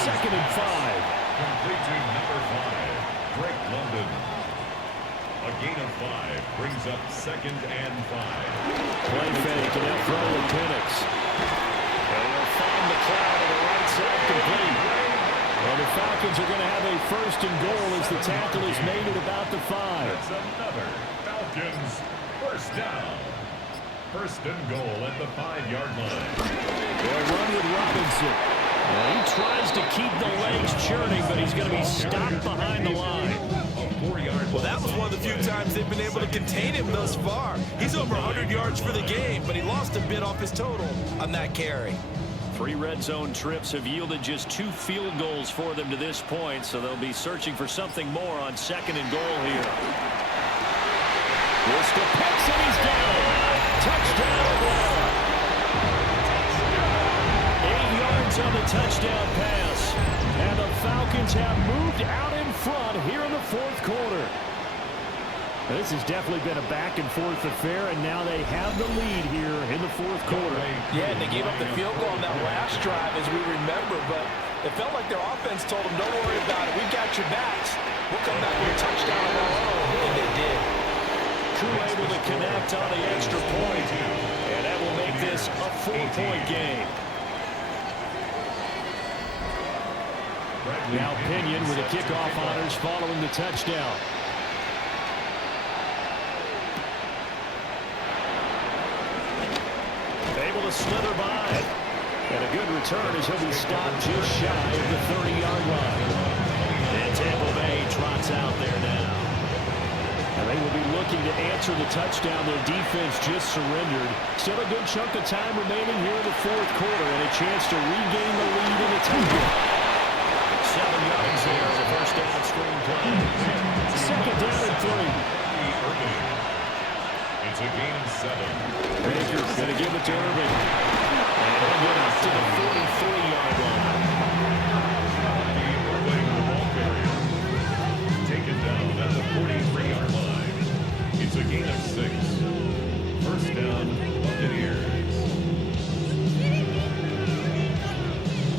2nd and 5. Complete to number 5, Drake London. A gain of 5 brings up 2nd and 5. Play fake, and they'll throw with Penix. And he'll find the crowd on the right side complete. Well, the Falcons are going to have a 1st and goal as the tackle is made at about the 5. That's another Falcons 1st down. 1st and goal at the 5-yard line. They'll run with Robinson. Well, he tries to keep the legs churning, but he's going to be stopped behind the line. Well, that was one of the few times they've been able to contain him thus far. He's over 100 yards for the game, but he lost a bit off his total on that carry. 3 red zone trips have yielded just 2 field goals for them to this point, so they'll be searching for something more on 2nd and goal here. Worcester picks and he's down. Touchdown. 8 yards on the touchdown pass. And the Falcons have moved out in front here in the 4th quarter. This has definitely been a back-and-forth affair, and now they have the lead here in the 4th quarter. Yeah, and they gave up the field goal on that last drive, as we remember, but it felt like their offense told them, don't worry about it. We've got your backs. We'll come back with a touchdown of our own, and they did. Crew able to connect on the extra point, and that will make this a 4-point game. Now Pinion with the kickoff honors following the touchdown. to slither by. And a good return as he'll be stopped just shy of the 30-yard line. And Tampa Bay trots out there now. And they will be looking to answer the touchdown their defense just surrendered. Still a good chunk of time remaining here in the fourth quarter and a chance to regain the lead in the Tampa. 7 yards there as a first down screen play. Second down and 3. It's a gain of 7. Baker's going to give it to Irving. And he'll get up to the 43-yard line. The ball carrier. Taken down at the 43-yard line. It's a gain of 6. First down, Buccaneers.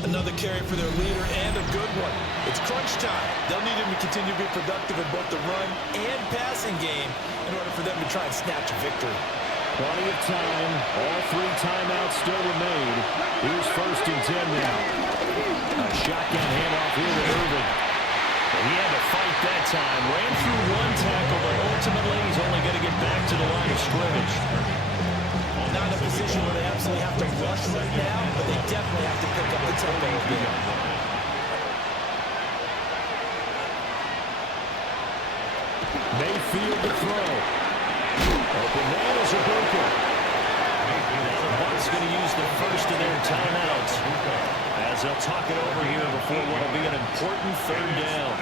Another carry for their leader and a good one. It's crunch time. They'll need him to continue to be productive in both the run and passing game in order for them to try and snatch a victory. Plenty of time. All 3 timeouts still remain. Here's first and 10 now. A shotgun handoff here to Irving. And he had to fight that time. Ran through 1 tackle, but ultimately he's only going to get back to the line of scrimmage. Not in a position where they absolutely have to rush right now, but they definitely have to pick up the tempo a bit. Mayfield to throw. Open man is a broker. The Bucs going to use the first of their timeouts as they'll talk it over here before what will be an important third down.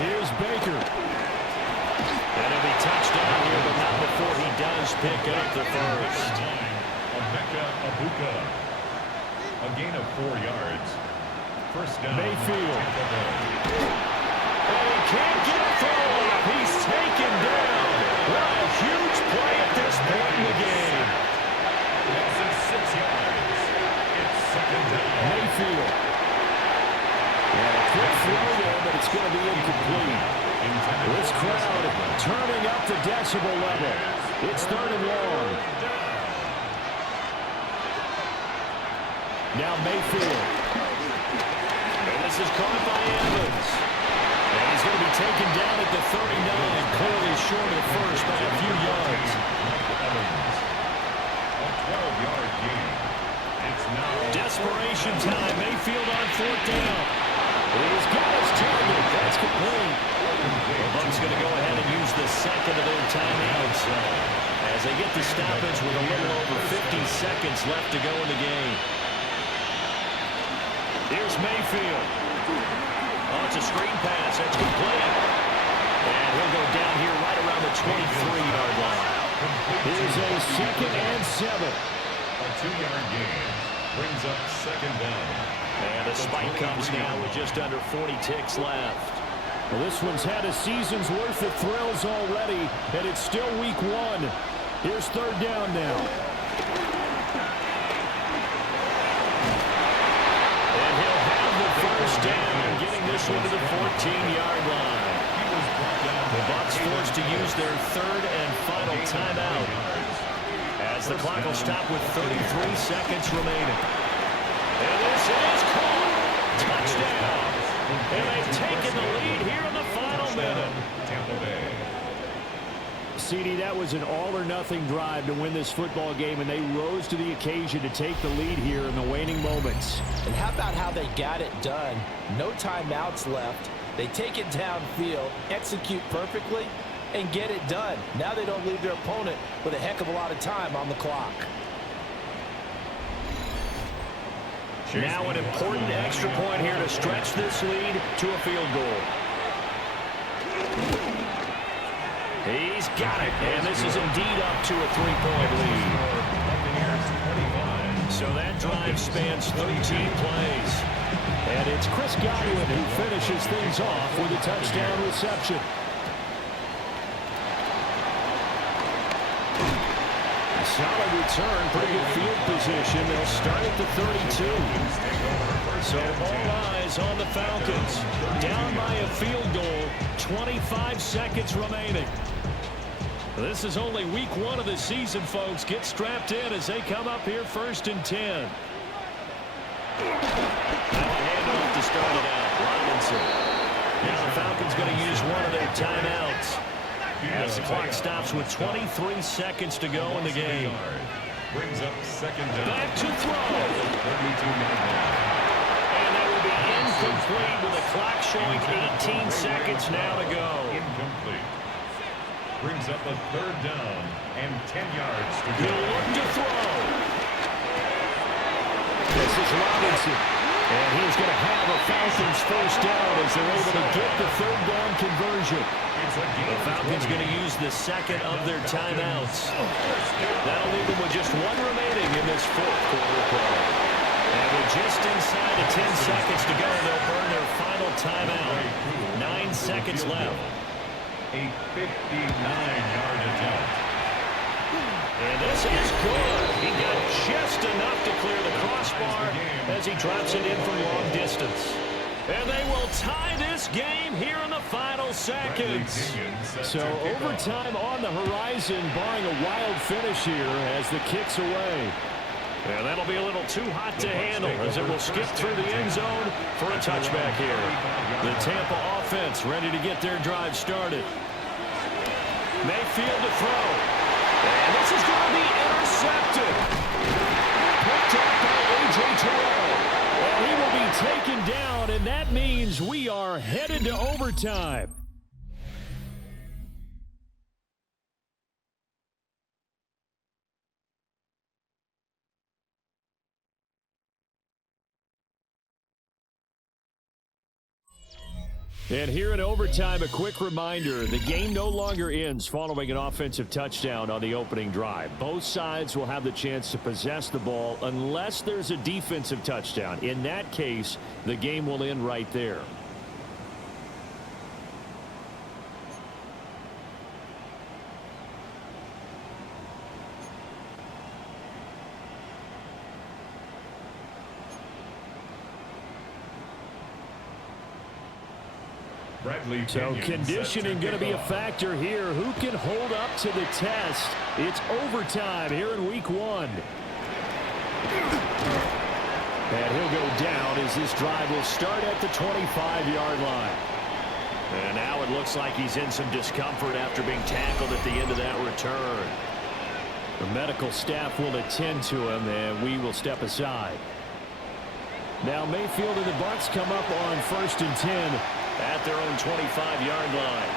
Here's Baker. And he'll be touched down here, but not before he does pick up the first. A gain of 4 yards. First down. Mayfield. And he can't get a throw up. He's taken down. What a huge play at this point in the game. That's 6 yards. It's second down. Mayfield. And a quick throw there, but it's going to be incomplete. This crowd turning up the decibel level. It's third and long. Now Mayfield. And this is caught by Evans. And he's going to be taken down at the 39, clearly short of the first by a few yards. Evans. A 12-yard gain. It's now Desperation time. Mayfield on 4th down. He's got his target. That's complete. The Bucs going to go ahead and use the second of their timeouts as they get the stoppage with a little over 50 seconds left to go in the game. Here's Mayfield. Oh, it's a screen pass. That's complete. And he'll go down here right around the 23-yard line. Here's a second and 7. a 2-yard gain. Brings up second down. And the spike comes now with just under 40 ticks left. Well, this one's had a season's worth of thrills already, and it's still week 1. Here's third down now. And he'll have the first down, getting this one to the 14-yard line. The Bucs forced to use their third and final timeout as the clock will stop with 33 seconds remaining. And this is caught. Touchdown. And they've taken the lead here in the final minute. Tampa Bay. CD, that was an all-or-nothing drive to win this football game, and they rose to the occasion to take the lead here in the waning moments. And how about how they got it done? No timeouts left. They take it downfield, execute perfectly, and get it done. Now they don't leave their opponent with a heck of a lot of time on the clock. Now an important extra point here to stretch this lead to a field goal. He's got it, and this is indeed up to a 3-point lead. So that drive spans 13 plays. And it's Chris Godwin who finishes things off with a touchdown reception. Solid return, pretty good field position. They'll start at the 32. So all eyes on the Falcons. Down by a field goal, 25 seconds remaining. This is only week 1 of the season, folks. Get strapped in as they come up here first and 10. Now a handoff to start it out. Robinson. Now the Falcons going to use one of their timeouts as the clock stops with 23 seconds to go in the game. Brings up second down. Back to throw. 32-yard line. And that will be incomplete with the clock showing 18 seconds now to go. Incomplete. Brings up a third down and 10 yards to go. He'll look to throw. This is Robinson. And he's going to have a Falcons first down as they're able to get the third down conversion. The Falcons going to use the second of their timeouts. That'll leave them with just one remaining in this fourth quarter play. And with just inside of 10 seconds to go, they'll burn their final timeout. 9 seconds left. A 59-yard attempt. And this is good. He got just enough to clear the crossbar as he drops it in from long distance. And they will tie this game here in the final seconds. So overtime on the horizon, barring a wild finish here as the kick's away. And that'll be a little too hot to handle as it will skip through the end zone for a touchback here. The Tampa offense ready to get their drive started. Mayfield to throw. And this is going to be intercepted. Picked up by A.J. Terrell. And he will be taken down, and that means we are headed to overtime. And here in overtime, a quick reminder, the game no longer ends following an offensive touchdown on the opening drive. Both sides will have the chance to possess the ball unless there's a defensive touchdown. In that case, the game will end right there. So conditioning going to be a factor here. Who can hold up to the test? It's overtime here in week 1. And he'll go down as this drive will start at the 25-yard line. And now it looks like he's in some discomfort after being tackled at the end of that return. The medical staff will attend to him, and we will step aside. Now Mayfield and the Bucs come up on 1st and 10. At their own 25-yard line.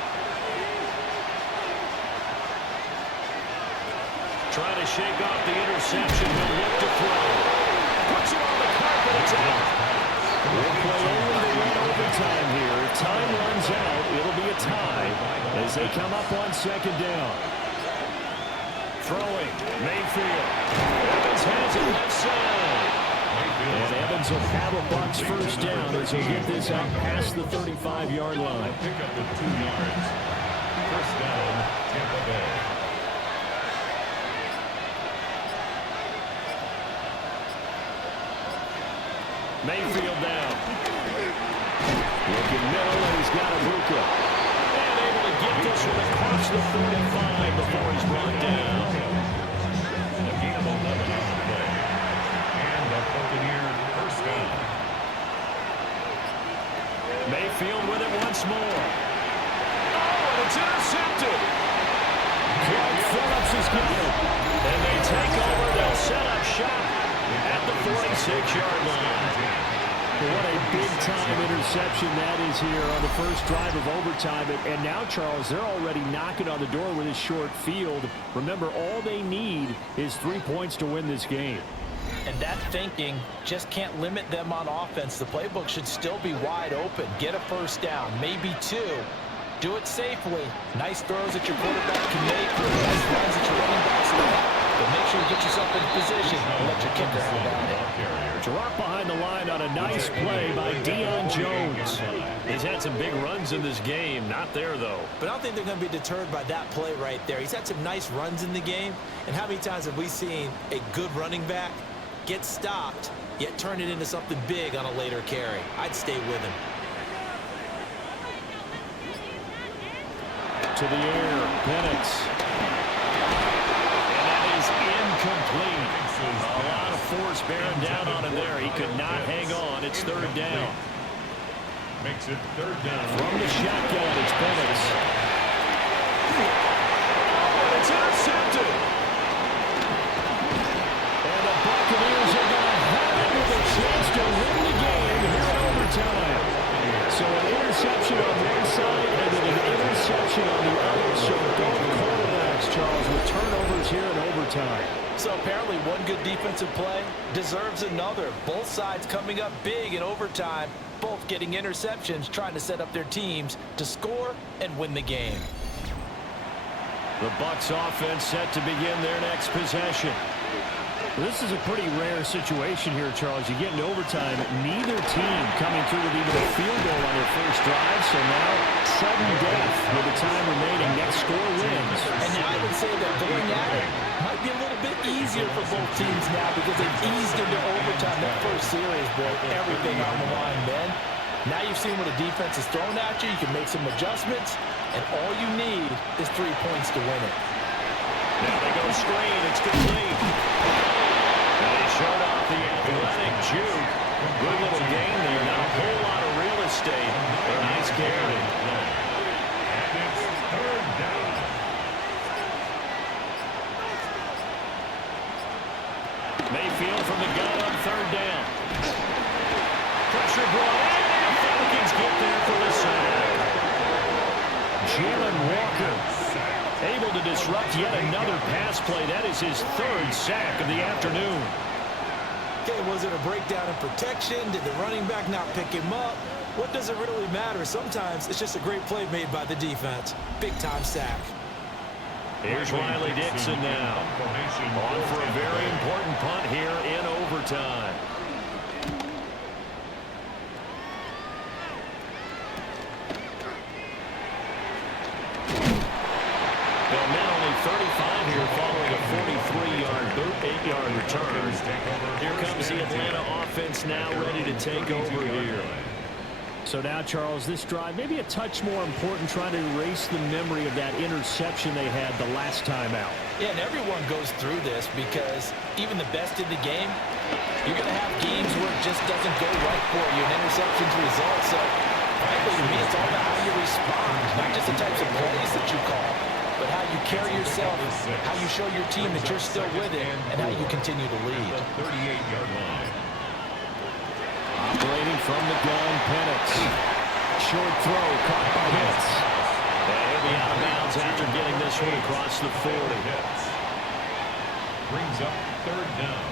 Trying to shake off the interception. He'll look to throw. Puts it on the carpet. It's out. We'll play only the one overtime here. If time runs out, it'll be a tie as they come up on 2nd down. Throwing. Mayfield. Evans has it left side. And Evans will have a Bucs first down as he'll get this out past the 35-yard line. Pick up the 2 yards. First down, Tampa Bay. Mayfield down. Looking middle, and he's got Ibuka. And able to get this one across the 45 before he's brought down. A gain of 11 on the play. And the Buccaneers first down. Mayfield with it once more. Oh, and it's intercepted. Clark Phillips has got it. And they take over. They'll set up shop at the 46-yard line. What a big-time interception that is here on the first drive of overtime. And now, Charles, they're already knocking on the door with this short field. Remember, all they need is 3 points to win this game. And that thinking just can't limit them on offense. The playbook should still be wide open. Get a first down, maybe 2. Do it safely. Nice throws that your quarterback can make, or nice runs that your running backs make. But make sure you get yourself in position and let your kicker have at it. Drop behind the line on a nice play by Deion Jones. He's had some big runs in this game. Not there, though. But I don't think they're going to be deterred by that play right there. He's had some nice runs in the game. And how many times have we seen a good running back get stopped, yet turn it into something big on a later carry? I'd stay with him. To the air, Penix. And that is incomplete. A lot of force bearing down on him there. He could not hang on. It's 3rd down. Makes it 3rd down. From the shotgun, it's Penix. Oh, and it's intercepted. So an interception on one side and then an interception on the other. So both quarterbacks, Charles, with turnovers here in overtime. So apparently one good defensive play deserves another. Both sides coming up big in overtime, both getting interceptions, trying to set up their teams to score and win the game. The Bucs offense set to begin their next possession. This is a pretty rare situation here, Charles. You get into overtime, neither team coming through with even a field goal on their first drive. So now, sudden death with the time remaining. Next score wins. And now I would say that going at it might be a little bit easier for both teams now because they've eased into overtime. That first series, boy, everything on the line then. Now you've seen what a defense is thrown at you. You can make some adjustments, and all you need is 3 points to win it. Now they go screen. It's complete. And they showed off the athletic juke. Good little game there. Not a whole lot of real estate. A nice carry. And it's third down. Mayfield from the gun on third down. Pressure brought in. The Falcons get there for the sack. Jalen Walker able to disrupt yet another pass play. That is his third sack of the afternoon. Okay, was it a breakdown in protection? Did the running back not pick him up? What does it really matter? Sometimes it's just a great play made by the defense. Big-time sack. Here's Riley Dixon now. On for a very important punt here in overtime. Well, men only 35 here following a 43-yard, 8-yard return. Here comes the Atlanta offense now ready to take over here. So now, Charles, this drive maybe a touch more important, trying to erase the memory of that interception they had the last time out. Yeah, and everyone goes through this because even the best in the game, you're going to have games where it just doesn't go right for you, and interceptions result. So, frankly, to me, it's all about how you respond, not just the types of plays that you call, but how you carry yourself, how you show your team that you're still with it, and how you continue to lead. 38-yard line. Operating from the gun, Penix. Short throw, caught by Hitz. And he'll be out of bounds after getting this one across the 40. Brings up third down.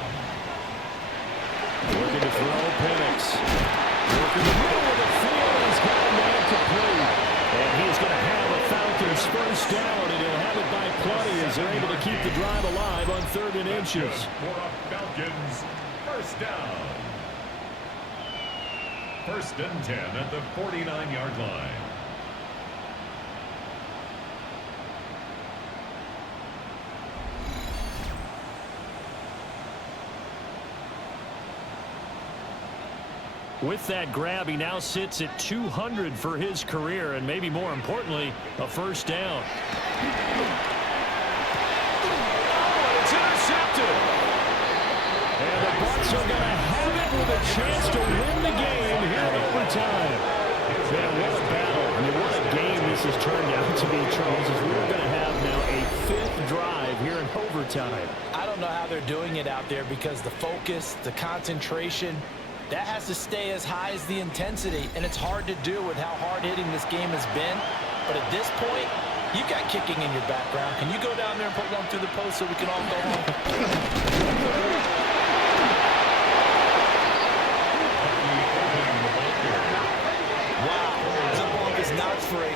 Looking to throw, Penix. Working the middle of the field. He's got a man complete. And he's going to have a Falcons first down, and he'll have it by plenty as they're able to keep the drive alive on 3rd and inches. For a Falcons first down. 1st and 10 at the 49-yard line. With that grab, he now sits at 200 for his career, and maybe more importantly, a first down. Oh, it's intercepted. And the Bucs are going to have it with a chance to win the game here in overtime. Man, what a battle. I mean, what a game this has turned out to be, Charles, as we're going to have now a 5th drive here in overtime. I don't know how they're doing it out there because the focus, the concentration, that has to stay as high as the intensity, and it's hard to do with how hard-hitting this game has been. But at this point, you've got kicking in your background. Can you go down there and put one through the post so we can all go home? Wow, the ball is not free,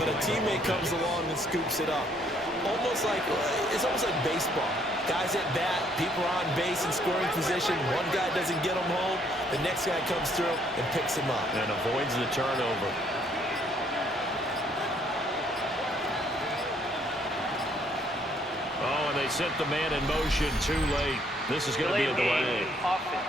but a teammate comes along and scoops it up. It's almost like baseball. Guys at bat, people are on base in scoring position. One guy doesn't get them home. The next guy comes through and picks him up. And avoids the turnover. Oh, and they set the man in motion too late. This is going to be a delay. Offense.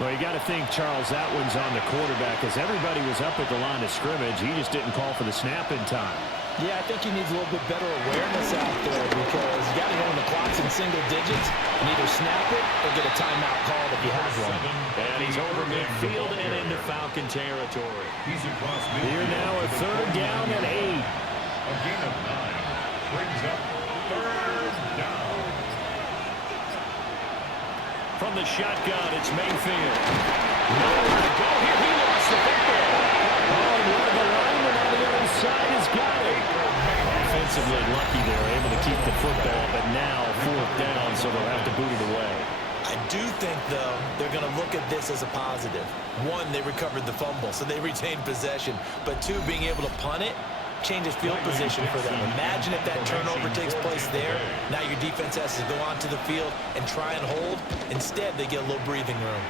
Well, you got to think, Charles, that one's on the quarterback as everybody was up at the line of scrimmage. He just didn't call for the snap in time. Yeah, I think he needs a little bit better awareness out there because you got to go when the clock's in single digits and either snap it or get a timeout called if you have one. And he's over midfield and into Falcon territory. He's across midfield. Here now a 3rd down and 8. A gain of 9 brings up 3rd down. From the shotgun, it's Mayfield. Nowhere to go here. He lost the football. Oh, and one of the linemen on the other side has got it. Offensively lucky there, able to keep the football, but now 4th down, so they'll have to boot it away. I do think, though, they're going to look at this as a positive. One, they recovered the fumble, so they retained possession. But two, being able to punt it changes field position for them. Imagine if that turnover takes place there. Now your defense has to go onto the field and try and hold. Instead, they get a little breathing room.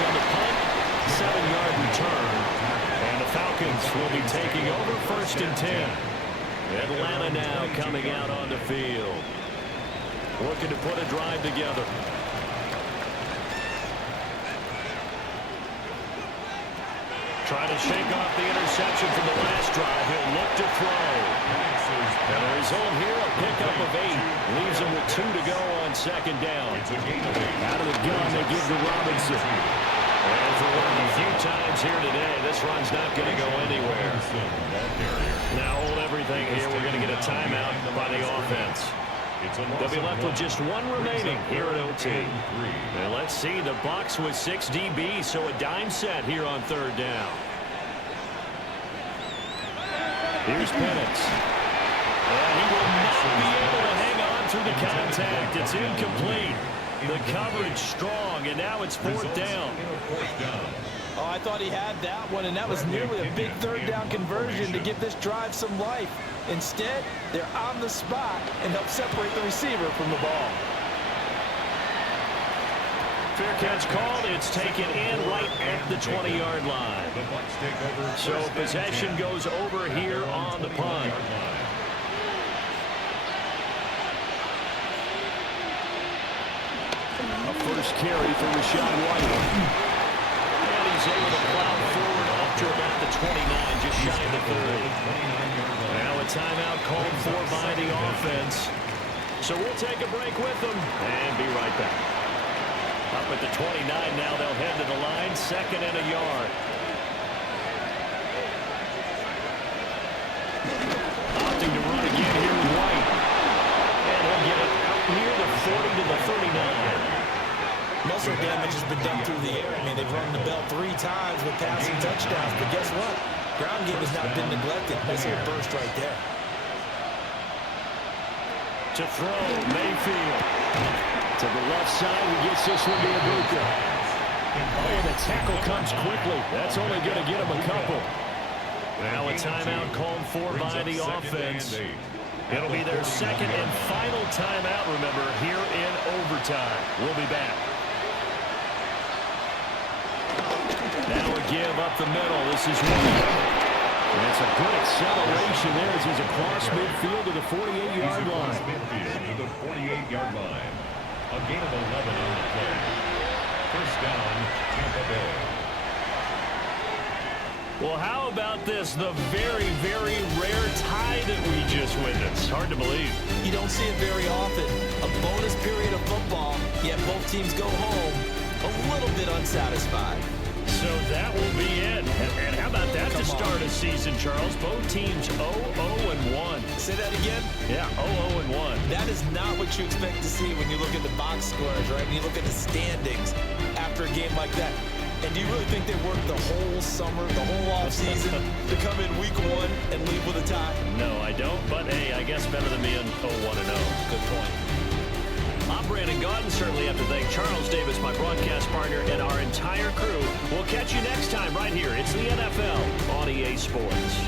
On the punt, 7-yard return, and the Falcons will be taking over 1st and 10. Atlanta now coming out on the field, looking to put a drive together. Trying to shake off the interception from the last drive. He'll look to throw. And the result here, a pickup of 8. Leaves him with 2 to go on 2nd down. Out of the gun, they give to Robinson. And for one of the few times here today, this run's not going to go anywhere. Now hold everything here. We're going to get a timeout by the offense. They'll be left with just 1 remaining here at OT. And let's see, the Bucs with 6 DBs, so a dime set here on 3rd down. Here's Penix. And he will not be able to hang on through the contact. It's incomplete. The coverage strong, and now it's 4th down. Oh, I thought he had that one, and that was nearly a big 3rd down conversion to give this drive some life. Instead, they're on the spot and help separate the receiver from the ball. Fair catch called. It's taken in right at the 20-yard line. So possession goes over here on the punt. A first carry for Rashad White. And he's able to plow forward up to about the 29, just shy of the 30. Now a timeout called for by the offense. So we'll take a break with them and be right back. Up at the 29 now, they'll head to the line, 2nd and a yard. Opting to run again here with White. And he'll get it out near the 40 to the 39. Muscle damage has been done through the air. I mean, they've rung the bell 3 times with passing touchdowns, but guess what? Ground game has not been neglected. Nice little burst right there. To throw, Mayfield. To the left side, he gets this one to Ibuka. Oh, and the tackle comes quickly. That's only going to get him a couple. Now a timeout called for by the offense. It'll be their 2nd and final timeout, remember, here in overtime. We'll be back. Now a give up the middle. This is one. And it's a good acceleration there as he's across midfield to the 48-yard line. To the 48-yard line. A gain of 11 on the play. 1st down, Tampa Bay. Well, how about this? The very, very rare tie that we just witnessed. Hard to believe. You don't see it very often. A bonus period of football, yet both teams go home a little bit unsatisfied. So that will be it. And how about that to start a season, Charles? Both teams 0-0-1. Say that again? Yeah, 0-0-1. That is not what you expect to see when you look at the box scores, right? When you look at the standings after a game like that. And do you really think they worked the whole summer, the whole offseason to come in week 1 and leave with a tie? No, I don't. But, hey, I guess better than being 0-1-0. Good point. I'm Brandon Gaudin. Certainly have to thank Charles Davis, my broadcast partner, and our entire crew. We'll catch you next time right here. It's the NFL on EA Sports.